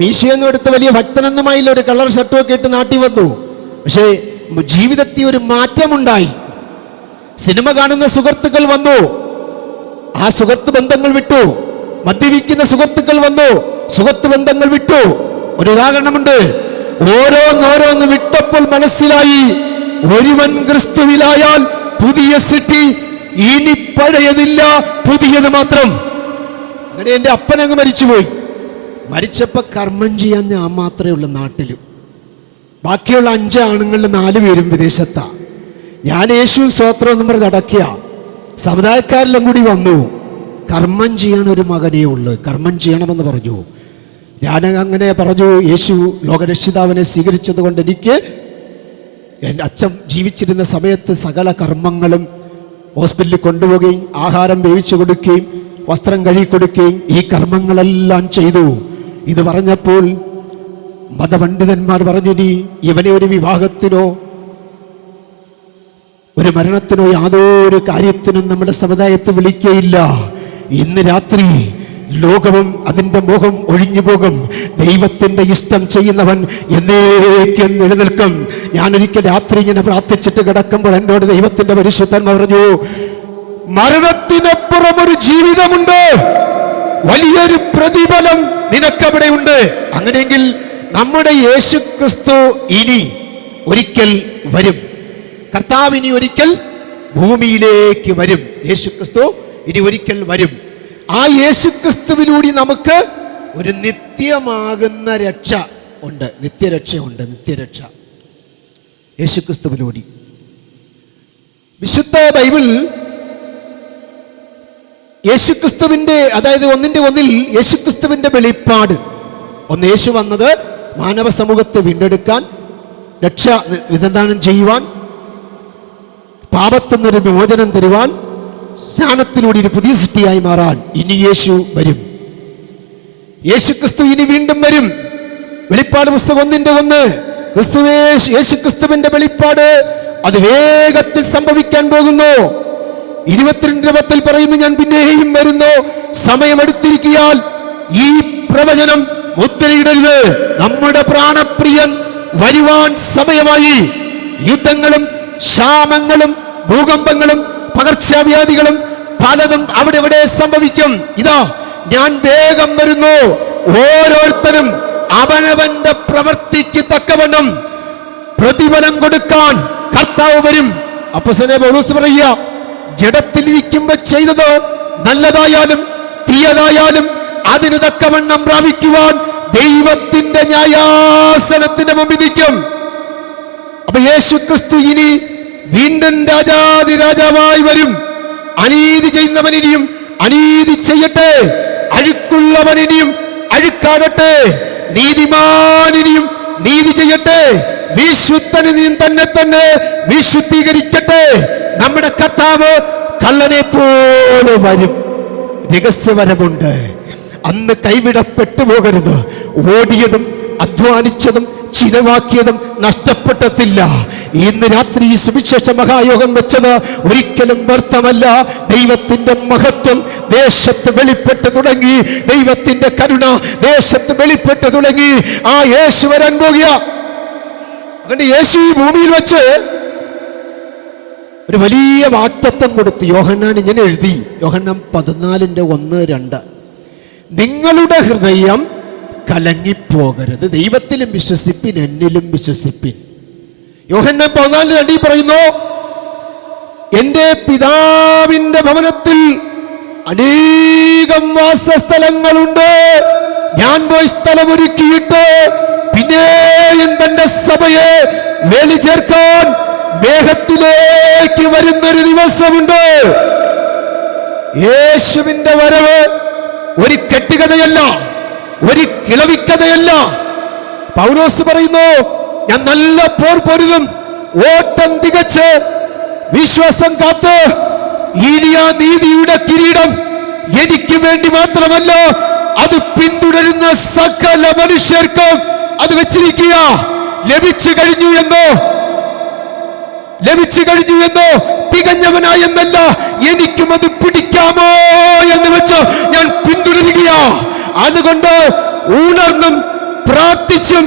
മീശയൊന്നും എടുത്ത് വലിയ ഭക്തനൊന്നുമായില്ല, ഒരു കളർ ഷർട്ടുമൊക്കെ ഇട്ട് നാട്ടിൽ വന്നു. പക്ഷേ ജീവിതത്തിൽ ഒരു മാറ്റമുണ്ടായി. സിനിമ കാണുന്ന സുഹൃത്തുക്കൾ വന്നു, ആ സുഹൃത്ത് ബന്ധങ്ങൾ വിട്ടു. മദ്യപിക്കുന്ന സുഹൃത്തുക്കൾ വന്നു, സുഹൃത്ത് ബന്ധങ്ങൾ വിട്ടു. ഒരു ഉദാഹരണമുണ്ട്. ഓരോന്നോരോന്ന് വിട്ടപ്പോൾ മനസ്സിലായി, ഒരുവൻ ക്രിസ്തുവിലായാൽ പുതിയ സൃഷ്ടി, ഇനി പഴയതില്ല, പുതിയത് മാത്രം. അങ്ങനെ എൻ്റെ അപ്പനങ്ങ് മരിച്ചുപോയി. മരിച്ചപ്പോൾ കർമ്മം ചെയ്യാൻ ഞാൻ മാത്രമേ ഉള്ളൂ നാട്ടിലും. ബാക്കിയുള്ള 5 ആണുങ്ങളിൽ 4 പേരും വിദേശത്താ. ഞാൻ യേശു സ്തോത്രം എന്നും പറഞ്ഞ് അടക്കിയ സമുദായക്കാരെല്ലാം കൂടി വന്നു. കർമ്മം ചെയ്യാൻ ഒരു മകനേ ഉള്ളു, കർമ്മം ചെയ്യണമെന്ന് പറഞ്ഞു. ഞാൻ അങ്ങനെ പറഞ്ഞു, യേശു ലോകരക്ഷിതാവിനെ സ്വീകരിച്ചത് കൊണ്ട് എനിക്ക് എൻ്റെ അച്ഛൻ ജീവിച്ചിരുന്ന സമയത്ത് സകല കർമ്മങ്ങളും ഹോസ്പിറ്റലിൽ കൊണ്ടുപോവുകയും ആഹാരം വേവിച്ചു കൊടുക്കുകയും വസ്ത്രം കഴുകി കൊടുക്കുകയും ഈ കർമ്മങ്ങളെല്ലാം ചെയ്തു. ഇത് പറഞ്ഞപ്പോൾ മതപണ്ഡിതന്മാർ പറഞ്ഞു, ഇനി ഇവനെ ഒരു വിവാഹത്തിനോ ഒരു മരണത്തിനോ യാതൊരു കാര്യത്തിനും നമ്മുടെ സമുദായത്തെ വിളിക്കുകയില്ല. ഇന്ന് രാത്രി ലോകവും അതിൻ്റെ മോഹം ഒഴിഞ്ഞു പോകും. ദൈവത്തിൻ്റെ ഇഷ്ടം ചെയ്യുന്നവൻ എന്നേക്കും നിലനിൽക്കും. ഞാനൊരിക്കൽ രാത്രി ഇങ്ങനെ പ്രാർത്ഥിച്ചിട്ട് കിടക്കുമ്പോൾ എന്നോട് ദൈവത്തിൻ്റെ പരിശുദ്ധന്മാർ പറഞ്ഞു, മരണത്തിനപ്പുറം ഒരു ജീവിതമുണ്ട്, വലിയൊരു പ്രതിഫലം നിനക്കവിടെ ഉണ്ട്. അങ്ങനെയെങ്കിൽ നമ്മുടെ യേശു ക്രിസ്തു ഇനി ഒരിക്കൽ വരും. കർത്താവ് ഇനി ഒരിക്കൽ ഭൂമിയിലേക്ക് വരും. യേശു ക്രിസ്തു ഇനി ഒരിക്കൽ വരും. ആ യേശു ക്രിസ്തുവിലൂടെ നമുക്ക് ഒരു നിത്യമാകുന്ന രക്ഷ ഉണ്ട്, നിത്യരക്ഷയുണ്ട്, നിത്യരക്ഷ യേശു ക്രിസ്തുവിലൂടെ. വിശുദ്ധ ബൈബിൾ യേശുക്രിസ്തുവിന്റെ, അതായത് 1:1 യേശുക്രിസ്തുവിന്റെ വെളിപ്പാട്. ഒന്ന്, യേശു വന്നത് മാനവ സമൂഹത്തെ വീണ്ടെടുക്കാൻ, രക്ഷ വിധാനം ചെയ്യുവാൻ, പാപത്തിൽ നിന്നൊരു വിമോചനം തരുവാൻ, സ്നാനത്തിലൂടെ ഒരു പുതിയ സൃഷ്ടിയായി മാറാൻ ഇനി യേശു വരും. യേശുക്രിസ്തു ഇനി വീണ്ടും വരും. വെളിപ്പാട് പുസ്തകം 1:1 ക്രിസ്തുവേ, യേശുക്രിസ്തുവിന്റെ വെളിപ്പാട് അത് വേഗത്തിൽ സംഭവിക്കാൻ പോകുന്നു. 22 പറയുന്നു, ഞാൻ പിന്നെയും വരുന്നു, സമയമെടുത്തിരിക്കയാൽ ഈ പ്രവചനം മുദ്രയിടരുത്. നമ്മുടെ പ്രാണപ്രിയൻ വരുവാൻ സമയമായി. യുദ്ധങ്ങളും ക്ഷാമങ്ങളും ഭൂകമ്പങ്ങളും പകർച്ചവ്യാധികളും പലതും അവിടെ ഇവിടെ സംഭവിക്കും. ഇതാ ഞാൻ വേഗം വരുന്നു. ഓരോരുത്തരും അവനവന്റെ പ്രവൃത്തിക്ക് തക്കവണ്ണം പ്രതിഫലം കൊടുക്കാൻ കർത്താവ് വരും. അപ്പോസ്തലനായ പൗലോസ് പറയുക, ജഡത്തിലിരിക്കുമ്പോൾ ചെയ്തത് നല്ലതായാലും തീയതായാലും അതിന് തക്കവണ്ണം പ്രാപിക്കുവാൻ ദൈവത്തിന്റെ ന്യായാസനത്തിന്റെ മുമ്പിൽ നിൽക്കും. അപ്പൊ യേശു ക്രിസ്തു ഇനി വീണ്ടും രാജാതിരാജാവായി വരും. അനീതി ചെയ്യുന്നവനിനിയും അനീതി ചെയ്യട്ടെ, അഴുക്കുള്ളവനിനിയും അഴുക്കാടട്ടെ, നീതിമാനിനിയും നീതി ചെയ്യട്ടെ, വിശുദ്ധനിനിയും തന്നെ വിശുദ്ധീകരിക്കട്ടെ. നമ്മുടെ കർത്താവ് കള്ളനെ പോലെ വരും. രഹസ്യവരമുണ്ട്. അന്ന് കൈവിടപ്പെട്ടു പോകരുത്. ഓടിയതും അധ്വാനിച്ചതും ചിലവാക്കിയതും നഷ്ടപ്പെട്ടില്ല. ഇന്ന് രാത്രി ഈ സുവിശേഷ മഹായോഗം വെച്ചത് ഒരിക്കലും വ്യർത്ഥമല്ല. ദൈവത്തിന്റെ മഹത്വം ദേശത്ത് വെളിപ്പെട്ട് തുടങ്ങി, ദൈവത്തിന്റെ കരുണ ദേശത്ത് വെളിപ്പെട്ട് തുടങ്ങി. ആ യേശു വരാൻ പോകുക. അങ്ങനെ യേശു ഈ ഭൂമിയിൽ വെച്ച് ഒരു വലിയ വാഗ്ദത്തം കൊടുത്തു. യോഹന്നാൻ ഇങ്ങനെ എഴുതി, യോഹന്നാൻ 14:1-2 നിങ്ങളുടെ ഹൃദയം കലങ്ങിപ്പോകരുത്. ദൈവത്തിലും വിശ്വസിപ്പിൻ, എന്നിലും വിശ്വസിപ്പിൻ. യോഹന്നാൻ 14:2 പറയുന്നു, എൻ്റെ പിതാവിൻ്റെ ഭവനത്തിൽ അനേകം വാസസ്ഥലങ്ങളുണ്ട്. ഞാൻ പോയി സ്ഥലമൊരുക്കിയിട്ട് പിന്നെയും തന്റെ സഭയെ വേലി ചേർക്കാൻ മേഘത്തിലേക്ക് വരുന്നൊരു ദിവസമുണ്ട്. യേശുവിന്റെ വരവ് ഒരു കെട്ടുകഥയല്ല, ഒരു കിളവിക്കഥയല്ല. പൗലോസ് പറയുന്നു, ഞാൻ നല്ല പോർ പൊരുതും, ഓട്ടം തികച്ച് വിശ്വാസം കാത്ത് ഇനി ആ നീതിയുടെ കിരീടം എനിക്ക് വേണ്ടി മാത്രമല്ല, അത് പിന്തുടരുന്ന സകല മനുഷ്യർക്കും അത് വെച്ചിരിക്കുക. ലഭിച്ചു കഴിഞ്ഞു എന്നോ തികഞ്ഞവനായെന്നല്ല, എനിക്കും അത് പിടിക്കാമോ എന്ന് വെച്ച് ഞാൻ പിന്തുടരുകയാ. അതുകൊണ്ട് ഉണർന്നും പ്രാർത്ഥിച്ചും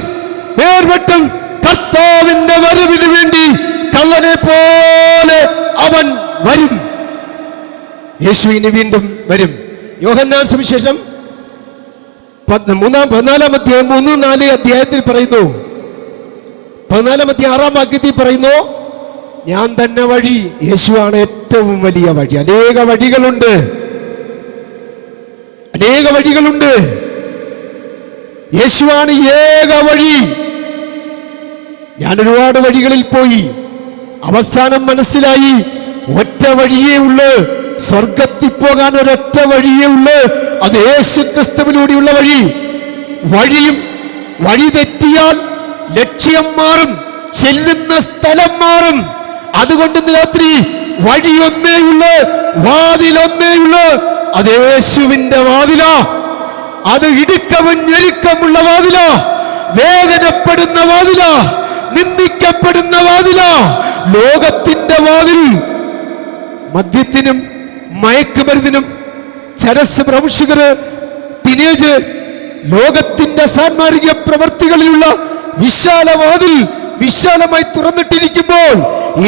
വേർപെട്ടും കർത്താവിന്റെ വരവിന് വേണ്ടി കള്ളനെ പോലെ അവൻ വരും. യേശു ഇനി വീണ്ടും വരും. യോഹന്നാൻ സുവിശേഷം 14 അധ്യായത്തിൽ പറയുന്നു, 14 6 വാക്യത്തിൽ പറയുന്നു, ഞാൻ തന്നെ വഴി. യേശുവാണ് ഏറ്റവും വലിയ വഴി. അനേക വഴികളുണ്ട്. യേശുവാണ് ഏക വഴി. ഞാൻ ഒരുപാട് വഴികളിൽ പോയി, അവസാനം മനസ്സിലായി ഒറ്റ വഴിയേ ഉള്ളൂ. സ്വർഗത്തിൽ പോകാൻ ഒരൊറ്റ വഴിയേ ഉള്ളൂ, അത് യേശു ക്രിസ്തുവിലൂടെയുള്ള വഴിയും വഴി തെറ്റിയാൽ ലക്ഷ്യം മാറും, ചെല്ലുന്ന സ്ഥലം മാറും. അതുകൊണ്ട് രാത്രി വഴിയൊന്നേ ഉള്ളൂ, വാതിലൊന്നേയുള്ളൂ, അത് യേശുവിന്റെ വാതിലാ. അത് ഇടുക്കവും ഞെരുക്കമുള്ള വാതിലാ, വേദനപ്പെടുന്ന വാതിലാ, നിന്ദിക്കപ്പെടുന്ന വാതിലാ. ലോകത്തിന്റെ വാതിൽ മദ്യത്തിനും മയക്കുമരുന്നിനും ചരസ് പ്രമുഷകര് ടീനേജ് ലോകത്തിന്റെ സാന്മാർഗിക പ്രവർത്തികളിലുള്ള വിശാലവാതിൽ വിശാലമായി തുറന്നിട്ടിരിക്കുമ്പോൾ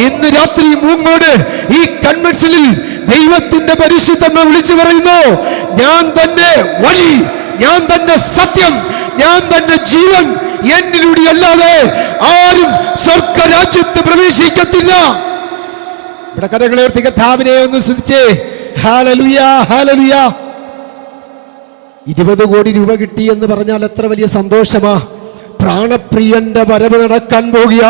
ഇന്ന് രാത്രി മൂങ്ങോട് ഈ കൺവെൻഷനിൽ ദൈവത്തിന്റെ പരിശുദ്ധനെ വിളിച്ചു പറയുന്നു, ഞാൻ തന്നെ വഴി, ഞാൻ തന്നെ സത്യം, ഞാൻ തന്നെ ജീവൻ, എന്നിലൂടെ അല്ലാതെ ആരും സ്വർഗരാജ്യത്ത് പ്രവേശിക്കത്തില്ല. ഇവിടെ കരങ്ങളുയർത്തി കർത്താവിനെ ഒന്ന് സ്തുതിച്ചേ. Hallelujah, hallelujah. 20 കോടി രൂപ കിട്ടി എന്ന് പറഞ്ഞാൽ എത്ര വലിയ സന്തോഷമാ. പ്രാണപ്രിയന്റെ വരവ് നടക്കാൻ പോകുക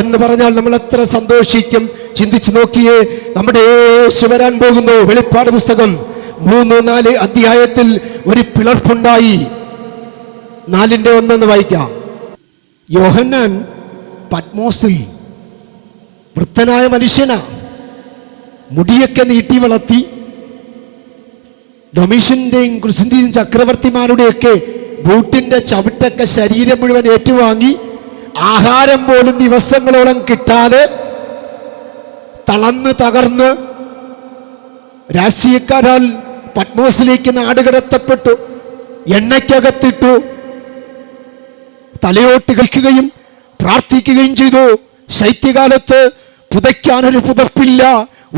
എന്ന് പറഞ്ഞാൽ നമ്മൾ എത്ര സന്തോഷിക്കും. ചിന്തിച്ചു നോക്കിയേ, നമ്മുടെ യേശു വരാൻ പോകുന്നു. വെളിപ്പാട് പുസ്തകം 3-4 അധ്യായത്തിൽ ഒരു പിളർപ്പുണ്ടായി. 4:1 വായിക്കാം. യോഹന്നാൻ പത്മോസിൽ വൃദ്ധനായ മനുഷ്യനാ, മുടിയൊക്കെ നീട്ടി വളർത്തി, ഡൊമീഷ്യന്റെയും ക്രിസ്ത്യൻ ചക്രവർത്തിമാരുടെയൊക്കെ ബൂട്ടിന്റെ ചവിട്ടൊക്കെ ശരീരം മുഴുവൻ ഏറ്റുവാങ്ങി, ആഹാരം പോലും ദിവസങ്ങളോളം കിട്ടാതെ തളർന്ന് തകർന്ന് രാഷ്ട്രീയക്കാരാൽ പത്മോസിലേക്ക് നാടുകടത്തപ്പെട്ടു, എണ്ണയ്ക്കകത്തിട്ടു, തലയോട്ട് കഴിക്കുകയും പ്രാർത്ഥിക്കുകയും ചെയ്തു. ശൈത്യകാലത്ത് പുതയ്ക്കാനൊരു പുതപ്പില്ല,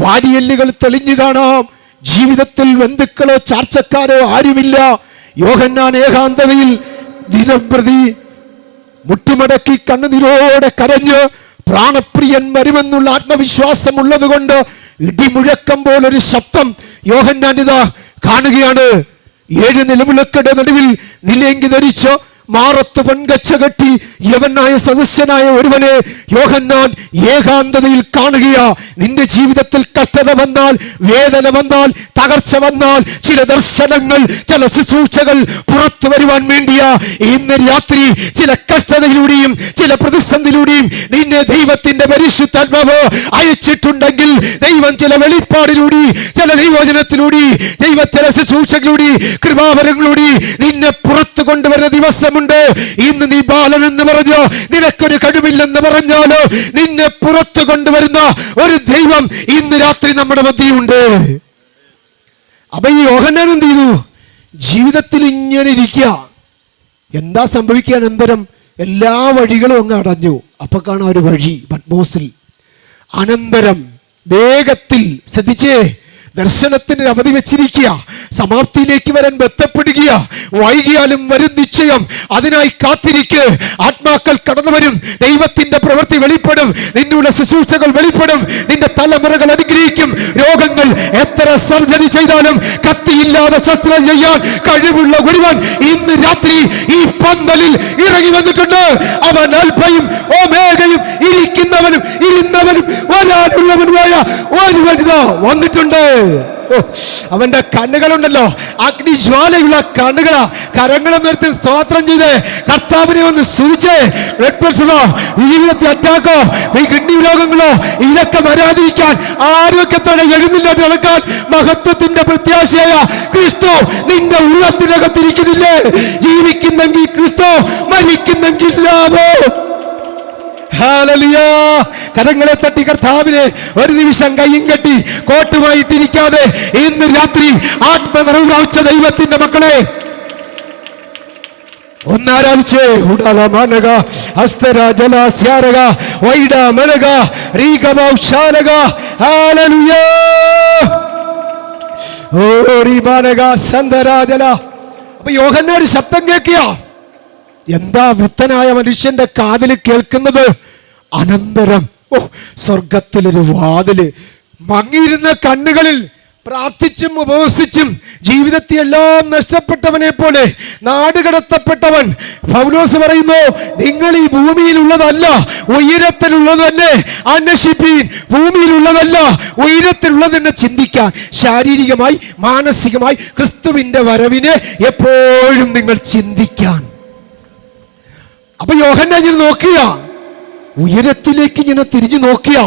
വാരിയെല്ലുകൾ തെളിഞ്ഞു കാണാം, ജീവിതത്തിൽ ബന്ധുക്കളോ ചാർച്ചക്കാരോ ആരുമില്ല. യോഹന്നാൻ ഏകാന്തതയിൽ ദിനംപ്രതി മുട്ടുമടക്കി കണ്ണുനീരോടെ കരഞ്ഞ് പ്രാണപ്രിയൻ വരുമെന്നുള്ള ആത്മവിശ്വാസം ഉള്ളത് കൊണ്ട് ഇടിമുഴക്കം പോലൊരു ശബ്ദം യോഹന്നാൻ ഇതാ കാണുകയാണ്. 7 നിലവിളക്കുടെ നടുവിൽ നിലയെങ്കി ധരിച്ച് മാറത്ത് പൊൻകച്ച കെട്ടി യവനായ സദസ്യനായ ഒരുവനെ യോഹന്നാൻ ഏകാന്തതയിൽ കാണുകയാ. നിന്റെ ജീവിതത്തിൽ കഷ്ടത വന്നാൽ, വേദന വന്നാൽ, തകർച്ച വന്നാൽ, ചില ദർശനങ്ങൾ, ചില ശുശ്രൂഷകൾ പുറത്തു വരുവാൻ വേണ്ടിയാ ഇന്ന് രാത്രി ചില കഷ്ടതയിലൂടെയും ചില പ്രതിസന്ധിയിലൂടെയും നിന്നെ ദൈവത്തിന്റെ പരിശുദ്ധാത്മാവ് അയച്ചിട്ടുണ്ടെങ്കിൽ, ദൈവം ചില വെളിപ്പാടിലൂടെ, ചില ദൈവവചനത്തിലൂടെ, ചില ശുശ്രൂഷകളിലൂടെ, കൃപാവരങ്ങളിലൂടെ നിന്നെ പുറത്തു കൊണ്ടുവരുന്ന ദിവസം. ഇന്ന് നീ ബാലൻ എന്ന് പറഞ്ഞോ, നിനക്കൊരു കഴിവില്ലെന്ന് പറഞ്ഞാലോ, നിന്നെ പുറത്തു കൊണ്ടുവരുന്ന ഒരു ദൈവം ഇന്ന് രാത്രി നമ്മുടെ മധ്യയുണ്ട്. അപ്പൊ ഈ യോഹന്നാൻ എന്ത് ചെയ്തു? ജീവിതത്തിൽ ഇങ്ങനെ ഇരിക്കുക. എന്താ സംഭവിക്കാൻ? അനന്തരം എല്ലാ വഴികളും അങ്ങ് അടഞ്ഞു. അപ്പൊ കാണാൻ ഒരു വഴി പത്മോസിൽ. അനന്തരം വേഗത്തിൽ ശ്രദ്ധിച്ചേ, ദർശനത്തിന് അവധി വെച്ചിരിക്കുക. സമാപ്തിയിലേക്ക് വരാൻ ബന്ധപ്പെടുക. വൈകിയാലും വരും നിശ്ചയം. അതിനായി കാത്തിരിക്ക്. ആത്മാക്കൾ കടന്നു വരും. ദൈവത്തിന്റെ പ്രവൃത്തി വെളിപ്പെടും. നിന്നുള്ള ശുശ്രൂഷകൾ വെളിപ്പെടും. നിന്റെ തലമുറകൾ അനുഗ്രഹിക്കും. രോഗങ്ങൾ എത്ര സർജറി ചെയ്താലും കത്തിയില്ലാതെ ശസ്ത്രം ചെയ്യാൻ കഴിവുള്ള ഒരുവൻ ഇന്ന് രാത്രി ഈ പന്തലിൽ ഇറങ്ങി വന്നിട്ടുണ്ട്. അവൻ അൽഫയും ഓമേഗയും, ഇരിക്കുന്നവനും ഇരുന്നവനും വരാനുള്ളവനുമായ ഒരു വനിത വന്നിട്ടുണ്ട്. അവന്റെ കണ്ണുകളുണ്ടല്ലോ, അഗ്നിജ്വാലയുള്ള കണ്ണുകളാ. കരങ്ങളെ നിർത്തി സ്തോത്രം ചെയ്ത് കർത്താവിനെ ഒന്ന് സ്തുതിച്ച്. ബ്ലഡ് പ്രഷറോ, ജീവിതത്തിൽ അറ്റാക്കോ, കിഡ്നി രോഗങ്ങളോ ഇതൊക്കെ വരാതിരിക്കാൻ ആരോഗ്യത്തോടെ എഴുന്നില്ലാതെ നടക്കാൻ മഹത്വത്തിന്റെ പ്രത്യാശയായ ക്രിസ്തു നിന്റെ ഉള്ളത്തിനകത്തിരിക്കുന്നില്ലേ? ജീവിക്കുന്നെങ്കിൽ ക്രിസ്തു, മരിക്കുന്നെങ്കിൽ ലാഭോ. ഹല്ലേലൂയ. കരങ്ങളെ തട്ടി കർത്താവിനെ ഒരു നിമിഷം കയ്യും കെട്ടി കോട്ടുമായിട്ടിരിക്കാതെ ഇന്ന് രാത്രി ആത്മനിറവ് പ്രാപിച്ച ദൈവത്തിന്റെ മക്കളെ ഒന്നാരാധിച്ച് ഉടലമാനക ഹസ്തര ജലാസ്യാരക വൈഡ മനക റീഗമൗശാലക. ഹല്ലേലൂയ. ഓ റീമാനക സന്ദരാജല. അപ്പൊ യോഹന്നാൻ ഒരു ശബ്ദം കേൾക്കുക. എന്താ വൃത്തനായ മനുഷ്യന്റെ കാതിൽ കേൾക്കുന്നത്? അനന്തരം സ്വർഗത്തിലൊരു വാതില്. മങ്ങിയിരുന്ന കണ്ണുകളിൽ പ്രാർത്ഥിച്ചും ഉപവസിച്ചും ജീവിതത്തെ എല്ലാം നഷ്ടപ്പെട്ടവനെ പോലെ നാടുകടത്തപ്പെട്ടവൻ പൗലോസ് പറയുന്നു, നിങ്ങൾ ഈ ഭൂമിയിലുള്ളതല്ല ഉയരത്തിലുള്ളത് തന്നെ അന്വേഷിപ്പീൻ. ഭൂമിയിലുള്ളതല്ല ഉയരത്തിലുള്ളത് തന്നെ ചിന്തിക്കാൻ, ശാരീരികമായി മാനസികമായി ക്രിസ്തുവിന്റെ വരവിനെ എപ്പോഴും നിങ്ങൾ ചിന്തിക്കാൻ. അപ്പൊ യോഹന്നാൻ ഇങ്ങനെ നോക്കുക, ഉയരത്തിലേക്ക് ഇങ്ങനെ തിരിഞ്ഞു നോക്കിയ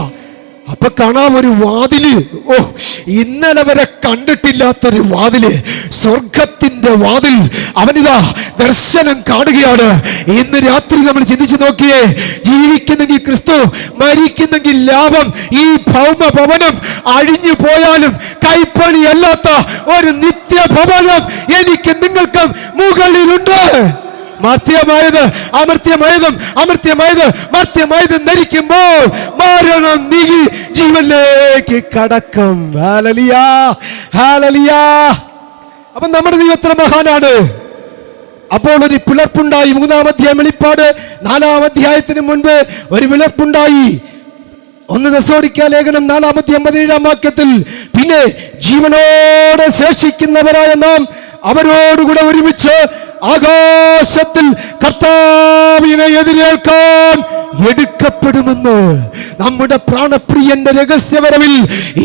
അപ്പൊ കാണാം ഒരു വാതില്. ഇന്നലെ വരെ കണ്ടിട്ടില്ലാത്തൊരു വാതില്, സ്വർഗത്തിന്റെ വാതിൽ. അവനിതാ ദർശനം കാണുകയാണ്. ഇന്ന് രാത്രി നമ്മൾ ചിന്തിച്ചു നോക്കിയേ, ജീവിക്കുന്നെങ്കിൽ ക്രിസ്തു, മരിക്കുന്നെങ്കിൽ ലാഭം. ഈ ഭൗമ ഭവനം അഴിഞ്ഞു പോയാലും കൈപ്പണി അല്ലാത്ത ഒരു നിത്യഭവനം എനിക്ക് നിങ്ങൾക്കും മുകളിലുണ്ട്. മർത്യമായത് അമർത്യമായതും അമർത്യമായത് മർത്യമായതും ധരിക്കുമ്പോൾ മരണം നീങ്ങി ജീവനിലേക്ക് കടക്കും. Hallelujah, hallelujah. അപ്പൊ നമ്മുടെ ദൈവം എത്ര മഹാനാണ്. അപ്പോൾ ഒരു പിളർപ്പുണ്ടായി. 3-ാം അധ്യായം വെളിപ്പാട് 4-ാം അധ്യായത്തിന് മുൻപ് ഒരു പിളർപ്പുണ്ടായി. 1 തെസ്സലോനിക്ക ലേഖനം 4-ാം അധ്യായം 17-ാം വാക്യത്തിൽ, പിന്നെ ജീവനോടെ ശേഷിക്കുന്നവരായ നാം അവരോടുകൂടെ ഒരുമിച്ച് ആകാശത്തിൽ കർത്താവിനെ എതിരേൽക്കാൻ എടുക്കപ്പെടുമെന്ന്. നമ്മുടെ പ്രാണപ്രിയന്റെ രഹസ്യവരവിൽ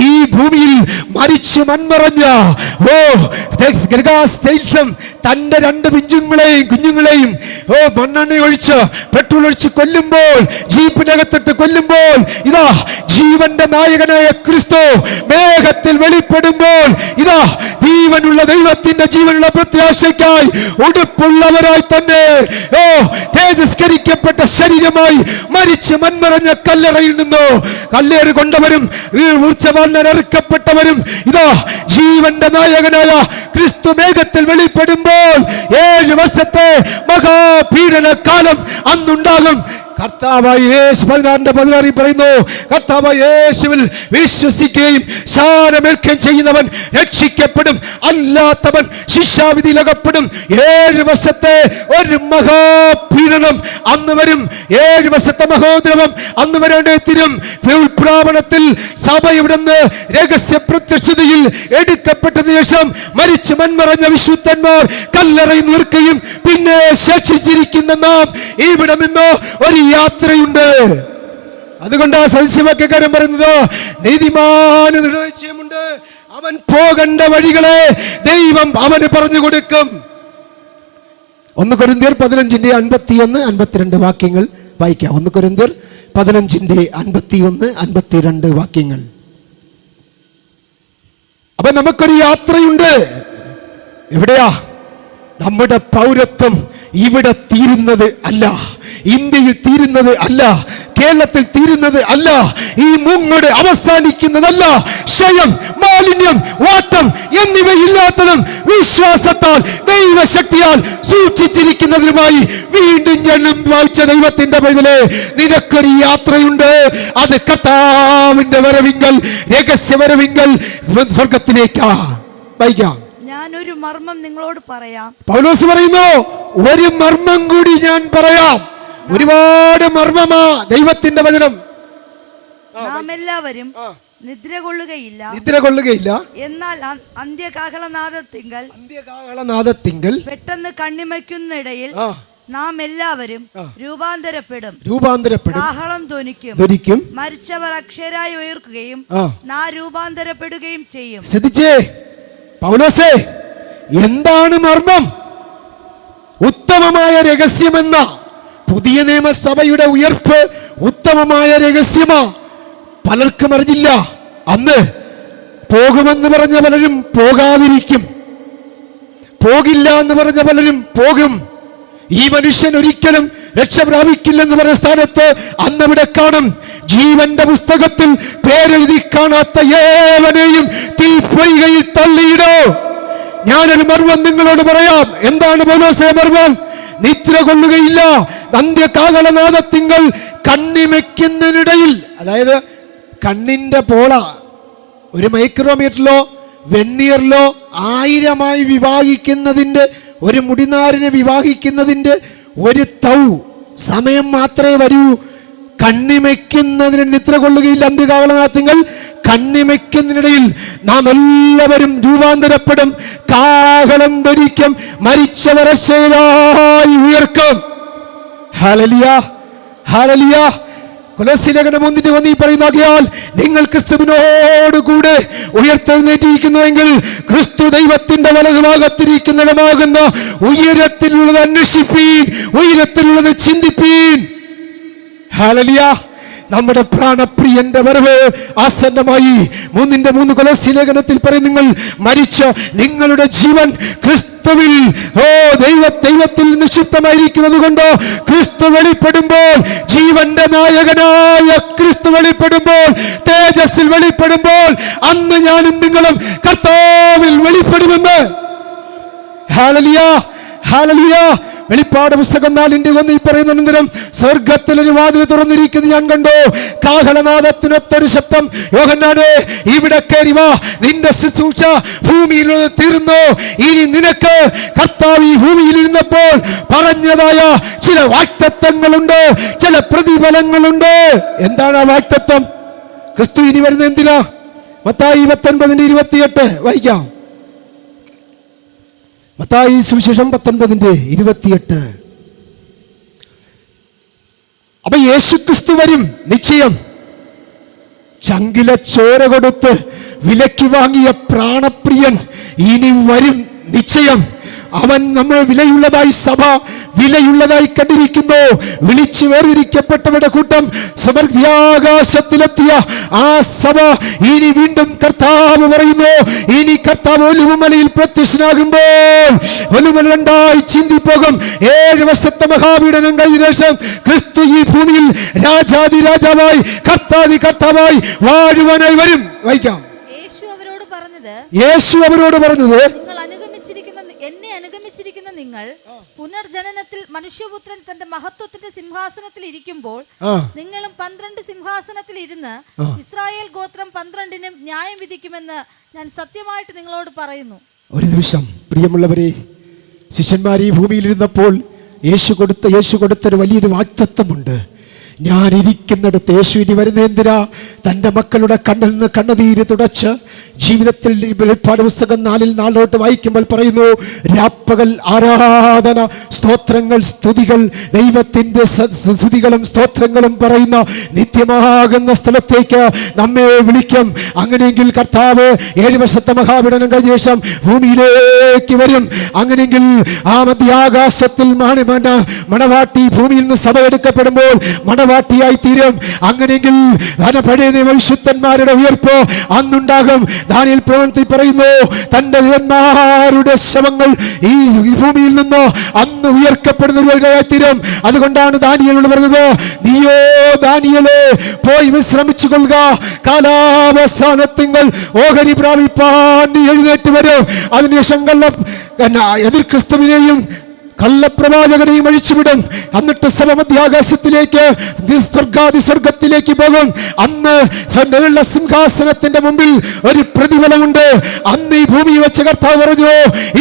ഈ ഭൂമിയിൽ മരിച്ചു മൺമറഞ്ഞ തന്റെ 2 കുഞ്ഞുങ്ങളെയും മണ്ണെണ്ണ ഒഴിച്ച് പെട്രോൾ ഒഴിച്ച് കൊല്ലുമ്പോൾ, ജീപ്പിനകത്തിട്ട് കൊല്ലുമ്പോൾ, ഇതാ ജീവന്റെ നായകനായ ക്രിസ്തു മേഘത്തിൽ വെളിപ്പെടുമ്പോൾ, ഇതാ ജീവനുള്ള ദൈവത്തിന്റെ ജീവനുള്ള പ്രത്യാശയ്ക്കായി ഉടുപ്പുള്ളവരായി തന്നെ തേജസ്കരിക്കപ്പെട്ട ശരീരമായി മരിച്ച് മൺമറഞ്ഞ കല്ലറയിൽ നിന്നോ കല്ലേറ് കൊണ്ടവരും ഊർച്ചവാൽനറുക്കപ്പെട്ടവരും ഇതാ ജീവന്റെ നായകനായ ക്രിസ്തു മേഘത്തിൽ വെളിപ്പെടുമ്പോൾ 7 വർഷത്തെ മഹാപീഡന കാലം അന്നുണ്ടാകും. കർത്താവായ യേശു 16:16 പറയുന്നു, കർത്താവായ യേശുവിൽ വിശ്വസിക്കുകയും സ്നാനമേൽക്കുകയും ചെയ്യുന്നവൻ രക്ഷിക്കപ്പെടും, അല്ലാത്തവൻ ശിക്ഷാവിധിയിലകപ്പെടും. 7 വർഷത്തെ ഒരു മഹാപീഡനം അന്ന് വരും. 7 വർഷത്തെ മഹോദ്രവം അന്ന് വരേണ്ടതിനും ഉൽപ്രാവണത്തിൽ സഭ ഇവിടുന്ന് രഹസ്യ പ്രത്യക്ഷതയിൽ എടുക്കപ്പെട്ടതിനു ശേഷം മരിച്ചു മൺമറഞ്ഞ വിശുദ്ധന്മാർ കല്ലറയിൽ നിർക്കുകയും പിന്നെ ശേഷിച്ചിരിക്കുന്ന നാം ഇവിടെ നിന്ന് ഒരു യാത്രയുണ്ട്. അതുകൊണ്ട് ആ സദസ്യവാക്യക്കാരൻ പറയുന്നത്, നീതിമാന് നിശ്ചയമുണ്ട്, അവൻ പോകേണ്ട വഴികളെ ദൈവം അവന് പറഞ്ഞു കൊടുക്കും. 1 കൊരിന്ത്യർ 15:51-52 വാക്യങ്ങൾ വായിക്കാം. 1 കൊരിന്ത്യർ 15:51-52 വാക്യങ്ങൾ. അപ്പൊ നമുക്കൊരു യാത്രയുണ്ട്. എവിടെയാ? നമ്മുടെ പൗരത്വം ഇവിടെ തീരുന്നത് അല്ല, ഇന്ത്യയിൽ തീരുന്നത് അല്ല, കേരളത്തിൽ തീരുന്നത് അല്ല, ഈ മുങ്ങോട് അവസാനിക്കുന്നതല്ല. ക്ഷയം, മാലിന്യം, വാട്ടം എന്നിവയില്ലാത്തതും വിശ്വാസത്താൽ ദൈവശക്തിയാൽ സൂക്ഷിച്ചിരിക്കുന്നതിനുമായി വീണ്ടും ജന്മം വായിച്ച ദൈവത്തിന്റെ പൈതലേ, നിനക്കൊരു യാത്രയുണ്ട്. അത് കർത്താവിന്റെ വരവിങ്കൽ, രഹസ്യ വരവിങ്കൽ സ്വർഗത്തിലേക്കാ. വായിക്കാം. ഞാനൊരു മർമ്മം നിങ്ങളോട് പറയാം. പൗലോസ് പറയുന്നു, ഒരു മർമ്മം കൂടി ഞാൻ പറയാം. ഒരുപാട് മർമ്മമാ ദൈവത്തിന്റെ വചനം. നാം എല്ലാവരും നിദ്ര കൊള്ളുകയില്ല. എന്നാൽ അന്ത്യകാഹളനാദത്തിങ്കൽ പെട്ടെന്ന് കണ്ണിമയ്ക്കുന്നിടയിൽ നാം എല്ലാവരും രൂപാന്തരപ്പെടും. കാഹളം ധ്വനിക്കും. മരിച്ചവർ അക്ഷരായി ഉയർക്കുകയും നാം രൂപാന്തരപ്പെടുകയും ചെയ്യും. ശ്രദ്ധിച്ചേ പൗലോസേ, എന്താണ് മർമ്മം? ഉത്തമമായ രഹസ്യമെന്ന പുതിയ നിയമസഭയുടെ ഉയർപ്പ് ഉത്തമമായ രഹസ്യമാ. പലർക്കും അറിഞ്ഞില്ല. അന്ന് പോകുമെന്ന് പറഞ്ഞ പലരും പോകാതിരിക്കും, പോകില്ല എന്ന് പറഞ്ഞ പലരും പോകും. ഈ മനുഷ്യൻ ഒരിക്കലും രക്ഷ പ്രാപിക്കില്ലെന്ന് പറഞ്ഞ സ്ഥാനത്ത് അന്നവിടെ കാണും, ജീവന്റെ പുസ്തകത്തിൽ പേരെഴുതി കാണാത്ത ഏവനെയും തീപ്പൊയ്കയിൽ തള്ളിയിടോ. ഞാനൊരു മർമ്മം നിങ്ങളോട് പറയാം. എന്താണ് പൗലോസേ മർമ്മം? നിദ്ര കൊള്ളുകയില്ല. അന്ത്യകാഹളനാദത്തിങ്കൽ കണ്ണിമയ്ക്കുന്നതിനിടയിൽ, അതായത് കണ്ണിന്റെ പോള ഒരു മൈക്രോമീറ്ററിലോ വെണ്ണീറിലോ 1000 വിഭാഗിക്കുന്നതിന്റെ, ഒരു മുടിനാരിനെ വിവാഹിക്കുന്നതിന്റെ ഒരു തൗ സമയം മാത്രമേ വരൂ. കണ്ണിമയ്ക്കുന്നതിന് നിദ്ര കൊള്ളുകയില്ല. അന്ത്യകാഹളനാദത്തിങ്കൽ കണ്ണിമയ്ക്കുന്നതിനിടയിൽ നാം എല്ലാവരും രൂപാന്തരപ്പെടും. കാഹളം ധരിക്കും. മരിച്ചവർ അക്ഷരായി ഉയർക്കും. Hallelujah, hallelujah. കൊലോസ്യർ 3:1 പറയുന്നതാകിയാൽ നിങ്ങൾ ക്രിസ്തുവിനോടുകൂടെ ഉയർത്തെഴുന്നേറ്റിരിക്കുന്നുവെങ്കിൽ ക്രിസ്തു ദൈവത്തിന്റെ വലതുഭാഗത്തിരിക്കുന്നിടമാകുന്ന ഉയരത്തിലുള്ളത് അന്വേഷിപ്പീൻ, ഉയരത്തിലുള്ളത് ചിന്തിപ്പീൻ. ഹല്ലേലൂയ. നമ്മുടെ പ്രാണപ്രിയന്റെ വരവ് ആസന്നമായി. 3:3 കൊലോസ്യർ ലേഖനത്തിൽ പറയും, നിങ്ങൾ മരിച്ച നിങ്ങളുടെ ജീവൻ ക്രിസ്തുവിൽ ദൈവത്തിൽ നിക്ഷിപ്തമായിരിക്കുന്നത് കൊണ്ട് ക്രിസ്തു വെളിപ്പെടുമ്പോൾ, ജീവന്റെ നായകനായ ക്രിസ്തു വെളിപ്പെടുമ്പോൾ, തേജസ്സിൽ വെളിപ്പെടുമ്പോൾ, അന്ന് ഞാനും നിങ്ങളും കർത്താവിൽ വെളിപ്പെടുമെന്ന്. Hallelujah, hallelujah. വെളിപ്പാട് പുസ്തകം 4:1 പറയുന്നതിനും സ്വർഗത്തിൽ ഒരു വാതിൽ തുറന്നിരിക്കുന്നത് ഞാൻ കണ്ടു. കാഹളനാദത്തിനൊത്തൊരു ശബ്ദം, യോഹന്നാനേ ഇവിടെ കയറി വാ, നിന്റെ ശുശ്രൂഷ ഭൂമിയിൽ തീർന്നു. ഇനി നിനക്ക് കർത്താവ് ഈ ഭൂമിയിൽ ഇരുന്നപ്പോൾ പറഞ്ഞതായ ചില വാഗ്ദത്തങ്ങളുണ്ട്, ചില പ്രതിഫലങ്ങളുണ്ട്. എന്താണ് ആ വാഗ്ദത്തം? ക്രിസ്തു ഇനി വരുന്നത് എന്തിനാ? മത്തായി 19:28 വായിക്കാം. മത്തായി സുവിശേഷം 19:28. അപ്പൊ യേശു ക്രിസ്തു വരും, നിശ്ചയം. ചങ്കില ചോര കൊടുത്ത് വിലയ്ക്ക് വാങ്ങിയ പ്രാണപ്രിയൻ ഇനി വരും, നിശ്ചയം. അവൻ നമ്മൾ വിലയുള്ളതായി, സഭ വിലയുള്ളതായി കണ്ടിരിക്കുന്നു. വിളിച്ചു വേർതിരിക്കപ്പെട്ടവരുടെ കൂട്ടം സമൃദ്ധിയാകാശത്തിലെത്തിയ ആ സഭ ഇനി വീണ്ടും കർത്താവ് പറയുന്നു, ഇനി കർത്താവ് ഒലിവുമലയിൽ പ്രത്യക്ഷനാകുമ്പോൾ ഒലിവുമല 2 ചിന്തിപ്പോകും. 7 വർഷത്തെ മഹാപീഡനം കഴിഞ്ഞ ശേഷം ക്രിസ്തു ഈ ഭൂമിയിൽ രാജാതിരാജാവായി, കർത്താവായി വാഴുവാനായി വരും. വായിക്കാം. യേശു അവരോട് പറഞ്ഞത്, എന്നെ അനുഗമിച്ചിരിക്കുന്ന നിങ്ങൾ പുനർജനനത്തിൽ മനുഷ്യപുത്രൻ തന്റെ മഹത്വത്തിന്റെ സിംഹാസനത്തിൽ ഇരിക്കുമ്പോൾ നിങ്ങളും 12 സിംഹാസനത്തിൽ ഇരുന്ന് ഇസ്രായേൽ ഗോത്രം 12നും ന്യായം വിധിക്കുമെന്ന് ഞാൻ സത്യമായിട്ട് നിങ്ങളോട് പറയുന്നു. ഒരു നിമിഷം പ്രിയമുള്ളവരെ, ശിഷ്യന്മാർ ഈ ഭൂമിയിലിരുന്നപ്പോൾ യേശു കൊടുത്തൊരു വലിയൊരു വാഗ്ദത്തമുണ്ട്. ഞാൻ ഇരിക്കുന്നിടത്ത് യേശു ഇനി വരുന്ന എന്തിനാ? തൻ്റെ മക്കളുടെ കണ്ണിൽ നിന്ന് കണ്ണുനീര് തുടച്ച് ജീവിതത്തിൽ വെളിപ്പാട് പുസ്തകം 4 വായിക്കുമ്പോൾ പറയുന്നു, രാപ്പകൽ ആരാധന, സ്തോത്രങ്ങൾ, സ്തുതികൾ, ദൈവത്തിൻ്റെ സ്തുതികളും സ്തോത്രങ്ങളും പറയുന്ന നിത്യമാകുന്ന സ്ഥലത്തേക്ക് നമ്മെ വിളിക്കും. അങ്ങനെയെങ്കിൽ കർത്താവ് 7 വർഷത്തെ മഹാപീഡനം കഴിഞ്ഞ ശേഷം ഭൂമിയിലേക്ക് വരും. അങ്ങനെയെങ്കിൽ ആ മധ്യാകാശത്തിൽ മണവാട്ടി ഭൂമിയിൽ നിന്ന് സഭ എടുക്കപ്പെടുമ്പോൾ മണവാട്ടിയായി തീരും. അങ്ങനെയെങ്കിൽ പഴയ വിശുദ്ധന്മാരുടെ ഉയർപ്പ് അന്നുണ്ടാകും. ദാനിയേൽ പ്രവചനത്തിൽ പറയുന്നു, തന്റെ ദൂതന്മാരുടെ ശവങ്ങൾ ഈ ഭൂമിയിൽ നിന്ന് അന്ന് ഉയർക്കപ്പെടുന്നവരായി തീരും. അതുകൊണ്ടാണ് ദാനിയേലോട് പറഞ്ഞത്, നീയോ ദാനിയേലേ പോയി വിശ്രമിച്ചു കൊള്ളുക, കാലാവസാനത്തിങ്കൽ ഓഹരി പ്രാപിപ്പാൻ നീ എഴുന്നേറ്റ് വരും. അതിനുശേഷം എതിർ ക്രിസ്തുവിനെയും കള്ളപ്രവാചകനെയും അഴിച്ചുവിടും. എന്നിട്ട് സമമധ്യാകാശത്തിലേക്ക് സ്വർഗത്തിലേക്ക് പോകും. അന്ന് സിംഹാസനത്തിന്റെ മുമ്പിൽ ഒരു പ്രതിഫലമുണ്ട്. അന്ന് ഈ ഭൂമിയിൽ വെച്ച് കർത്താവ് പറഞ്ഞു,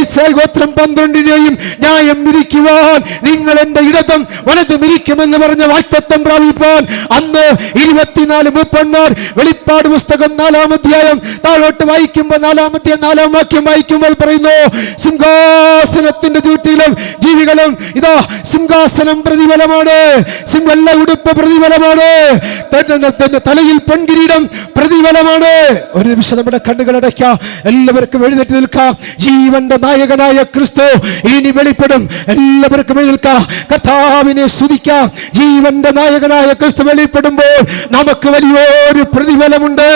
ഇസ്രായേൽ ഗോത്രം 12-നെയും ന്യായം വിധിക്കുവാൻ നിങ്ങൾ എന്റെ ഇടതും വലതും ഇരിക്കുമെന്ന് പറഞ്ഞ വാഗ്ദത്തം പ്രാപിപ്പാൻ അന്ന് 24 മൂപ്പന്മാർ വെളിപ്പാട് പുസ്തകം 4-ാം അധ്യായം താഴോട്ട് വായിക്കുമ്പോൾ 4-ാം അധ്യായം 4-ാം വാക്യം വായിക്കുമ്പോൾ പറയുന്നു, സിംഹാസനത്തിന്റെ ചുറ്റിലും ജീവികളും ഇതാ സിംഹാസനം പ്രതിഫലമാണ്, വെള്ള ഉടുപ്പ് പ്രതിഫലമാണ്, തലയിൽ പെൺകിരീടം പ്രതിഫലമാണ്. ഒരു നിമിഷം നമ്മുടെ കണ്ണുകൾ അടയ്ക്കാം, എല്ലാവർക്കും എഴുന്നേറ്റ് നിൽക്കാം. ജീവന്റെ നായകനായ ക്രിസ്തു ഇനി വെളിപ്പെടും. എല്ലാവർക്കും എഴുന്നേൽക്കാം, കർത്താവിനെ സ്തുതിക്കാം. ജീവന്റെ നായകനായ ക്രിസ്തു വെളിപ്പെടുമ്പോൾ നമുക്ക് വലിയൊരു പ്രതിഫലമുണ്ട്.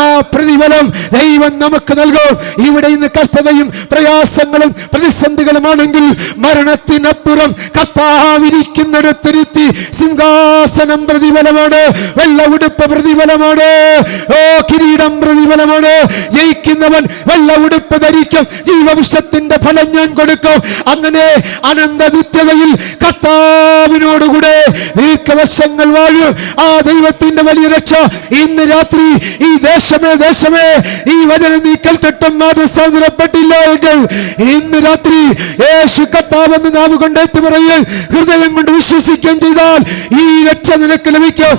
ആ പ്രതിഫലം ദൈവം നമുക്ക് നൽകും. ഇവിടെ ഇന്ന് കഷ്ടതയും പ്രയാസങ്ങളും പ്രതിസന്ധികളുമാണെങ്കിൽ മരണത്തിനപ്പുറം കർത്താവിരിക്കുന്നിടത്തിരുത്തി സിംഹാസനം പ്രതിഫലമാണ്, വെള്ള ഉടുപ്പ് പ്രതിഫലമാണ്, കിരീടം പ്രതിഫലമാണ്. ജയിക്കുന്നവൻ വെള്ള ഉടുപ്പ് ധരിക്കും, ജീവവൃക്ഷത്തിന്റെ ഫലം ഞാൻ കൊടുക്കും. അങ്ങനെ അനന്ത നിത്യതയിൽ കർത്താവിനോടുകൂടെ ദീർഘവർഷങ്ങൾ വാഴും. ആ ദൈവത്തിന്റെ വലിയ രക്ഷ ഇന്ന് രാത്രി ഈ ദേശമേ ഈ വചനം നീ കേട്ടിട്ടും മാനസാന്തരപ്പെട്ടില്ല എങ്കിൽ ഇന്ന് രാത്രി യേശു കർത്താവെന്ന് നാവ് കൊണ്ട് ഏറ്റുപറയുകയും ഹൃദയം കൊണ്ട് വിശ്വസിക്കുകയും ചെയ്താൽ ഈ രക്ഷ നിനക്ക് ലഭിക്കും.